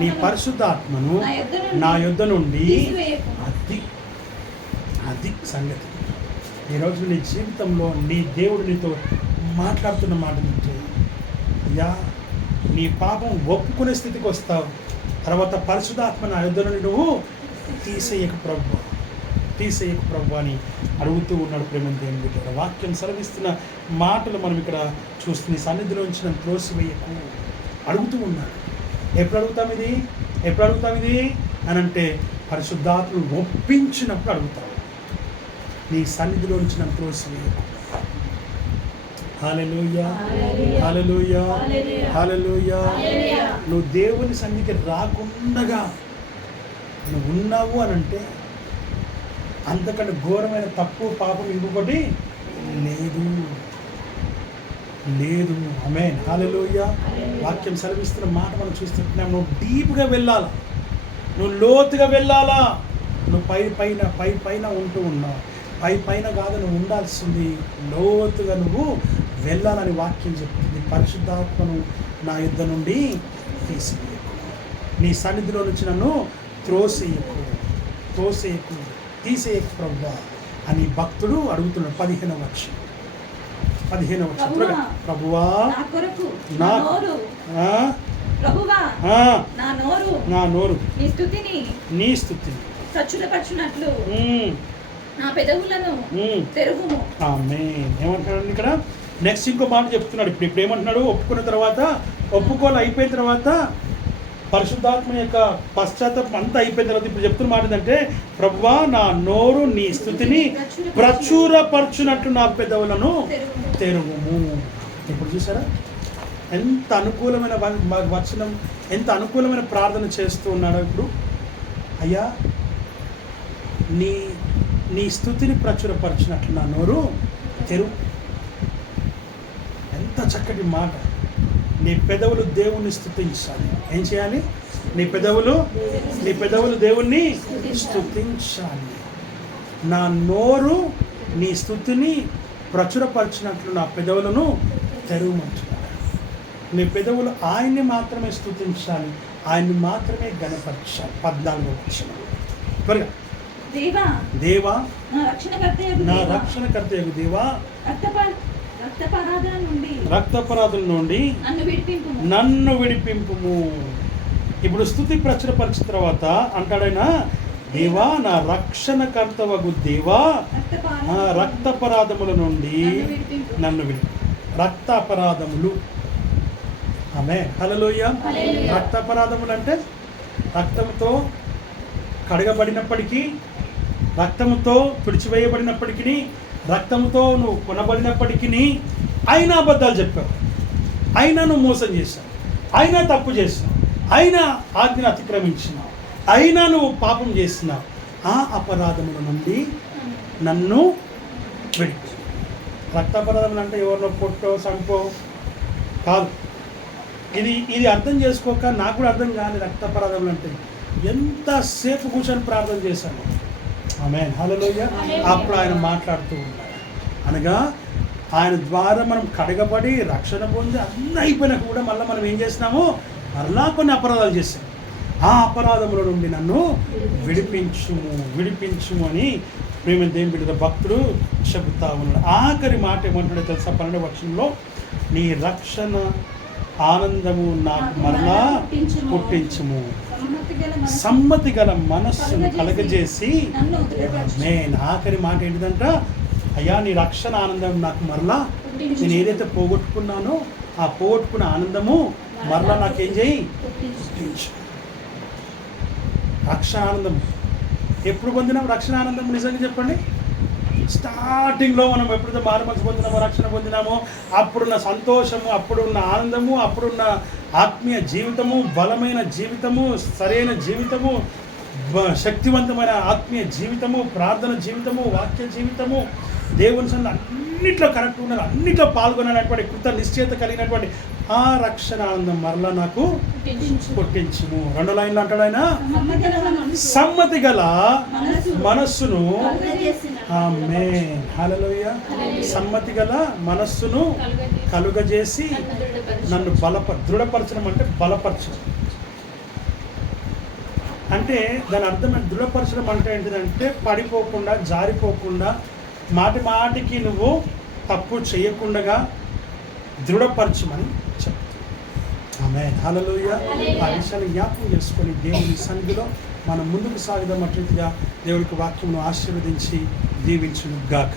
నీ పరిశుద్ధాత్మను నా యొద్ద నుండి. అది సంగతి. ఈరోజు నీ జీవితంలో నీ దేవుడు నీతో మాట్లాడుతున్న మాట నుంచి, అయ్యా నీ పాపం ఒప్పుకునే స్థితికి వస్తావు. తర్వాత పరిశుద్ధాత్మ నా యొద్ద నుండి నువ్వు తీసేయకు ప్రభు అని అడుగుతూ ఉన్నాడు. ప్రేమ దేవుని బిడ్డ, వాక్యం సెలవిస్తున్న మాటలు మనం ఇక్కడ చూస్తున్న సన్నిధిలో నుంచి నన్ను త్రోసివేయకు అడుగుతూ ఉన్నాడు. ఎప్పుడు అడుగుతాం ఇది అని అంటే పరిశుద్ధాత్మను ఒప్పించినప్పుడు అడుగుతాం. నీ సన్నిధిలో నుంచి నన్ను త్రోసివేయకు. హల్లెలూయా, హల్లెలూయా, హల్లెలూయా. నువ్వు దేవుని సన్నిధికి రాకుండా నువ్వు ఉన్నావు అని అంటే అంతకంటే ఘోరమైన తప్పు పాపం ఇంకొకటి లేదు. ఆమేన్, హల్లెలూయా. వాక్యం సెలవిస్తున్న మాట మనం చూస్తున్నాం. నువ్వు డీప్గా వెళ్ళాలా, నువ్వు లోతుగా వెళ్ళాలా. నువ్వు పైన ఉంటూ ఉన్నావు. పైన కాదు నువ్వు ఉండాల్సింది, లోతుగా నువ్వు వెళ్ళాలని వాక్యం చెప్తుంది. పరిశుద్ధాత్మను నా యుద్ధ నుండి తీసివేయకు, నీ సన్నిధిలో నుంచి నన్ను త్రోసేయకు తీసేయకు ప్రభువా అని భక్తుడు అడుగుతున్నాడు. 15వ వచనం. ప్రభువా నా నోరు నీ స్థుతిని ప్రచురపరచునట్లు నా పెదవులను తెరువుము. ఆమేన్. ఏమంటున్నాడు ఇక్కడ? నెక్స్ట్ ఇంకో మాట చెప్తున్నాడు. ఇప్పుడు ఏమంటున్నాడు? ఒప్పుకున్న తర్వాత, అయిపోయిన తర్వాత, పరిశుద్ధాత్మ యొక్క పశ్చాత్తాపం అంతా అయిపోయిన తర్వాత ఇప్పుడు చెప్తున్న మాట ఏంటంటే, ప్రభువా నా నోరు నీ స్థుతిని ప్రచురపరచునట్లు నా పెదవులను తెరువుము. ఇప్పుడు చూసారా ఎంత అనుకూలమైన వచనం, ఎంత అనుకూలమైన ప్రార్థన చేస్తూ ఉన్నాడో. ఇప్పుడు అయ్యా నీ స్థుతిని ప్రచురపరిచినట్లు నా నోరు తెరువు. ఎంత చక్కటి మాట. నీ పెదవులు దేవుణ్ణి స్తుతించాలి. ఏం చేయాలి? నీ పెదవులు దేవుణ్ణి స్తుతించాలి. నా నోరు నీ స్థుతిని ప్రచురపరిచినట్లు నా పెదవులను తెరువమంటున్నాడు. నీ పెదవులు ఆయన్ని మాత్రమే స్తుతించాలి, ఆయన్ని మాత్రమే గణపరచాలి. 14వ వచనం. త్వరగా. దేవా నా రక్షణకర్తయగు దేవా, రక్తపరాధుల నుండి నన్ను విడిపింపుము. ఇప్పుడు స్థుతి ప్రచురపరిచిన తర్వాత అంటాడైనా, దేవా నా రక్షణకర్తవగు దేవా, రక్తపరాధముల నుండి నన్ను రక్త అపరాధములు. ఆమె హల్లెలూయా. రక్త అపరాధములు అంటే రక్తంతో కడగబడినప్పటికీ, రక్తంతో తుడిచివేయబడినప్పటికీ, రక్తంతో నువ్వు కొనబడినప్పటికీ, అయినా అబద్ధాలు చెప్పావు, అయినా నువ్వు మోసం చేశావు, అయినా తప్పు చేసినావు, అయినా ఆజ్ఞను అతిక్రమించినావు, అయినా నువ్వు పాపం చేసినావు, ఆ అపరాధముల నుండి నన్ను విడిపి. రక్తాపరాధములు అంటే ఎవరినో కొట్టో చంపో కాదు. ఇది అర్థం చేసుకోక నాకు కూడా అర్థం కాని రక్తాపరాధములు అంటే ఎంతసేపు కూర్చొని ప్రార్థన చేశాను. ఆమేన్, హల్లెలూయా. అప్పుడు ఆయన మాట్లాడుతూ ఉన్నాడు. అనగా ఆయన ద్వారా మనం కడగబడి రక్షణ పొంది అన్నీ అయిపోయినా కూడా మళ్ళీ మనం ఏం చేసినాము? మరలా కొన్ని అపరాధాలు చేసాం. ఆ అపరాధముల నుండి నన్ను విడిపించుము అని ప్రేమ దేవుని బిడ్డ భక్తుడు చెబుతా ఉన్నాడు. ఆఖరి మాట ఏమంటాడో తెలుసా? 12వ వచనంలో, నీ రక్షణ ఆనందము నాకు మరలా పుట్టించుము, సమ్మతి గల మనస్సును కలగజేసి. నేను ఆఖరి మాట ఏంటిదంట? అయ్యా నీ రక్షణ ఆనందం నాకు మరలా నేను ఏదైతే పోగొట్టుకున్నానో ఆ పోగొట్టుకున్న ఆనందము మరలా నాకేం చేయి, పుట్టించు. రక్షణ ఆనందం ఎప్పుడు పొందినాం? రక్షణ ఆనందం నిజంగా చెప్పండి. స్టార్టింగ్లో మనం ఎప్పుడైతే మారుమనసు పొందినామో, రక్షణ పొందినామో, అప్పుడున్న సంతోషము, అప్పుడున్న ఆనందము, అప్పుడున్న ఆత్మీయ జీవితము, బలమైన జీవితము, సరైన జీవితము, శక్తివంతమైన ఆత్మీయ జీవితము, ప్రార్థన జీవితము, వాక్య జీవితము, దేవుని సన్నిధిలో అన్నిట్లో కరెక్ట్ ఉన్నారు, అన్నిట్లో పాల్గొనటువంటి కృత నిశ్చయత కలిగినటువంటి ఆ రక్షణ ఆనందం మరలా నాకు పుట్టించుము. 2 లైన్లు అంటాడు ఆయన, సమ్మతి గల మనస్సును, ఆమేన్ హల్లెలూయా, సమ్మతి గల మనస్సును కలుగజేసి నన్ను దృఢపరచడం అంటే బలపరచడం. అంటే దాని అర్థం దృఢపరచడం అంటే ఏంటిదంటే పడిపోకుండా, జారిపోకుండా, మాటి మాటికి నువ్వు తప్పు చేయకుండా దృఢపరచమని చెప్తాను. ఆమేన్ హల్లెలూయా. ఆ విషయాన్ని జ్ఞాపకం చేసుకొని దేవుని సన్నిధిలో మనం ముందుకు సాగుదాం. అట్లా దేవుడికి వాక్యమును ఆశీర్వదించి దీవించును గాక.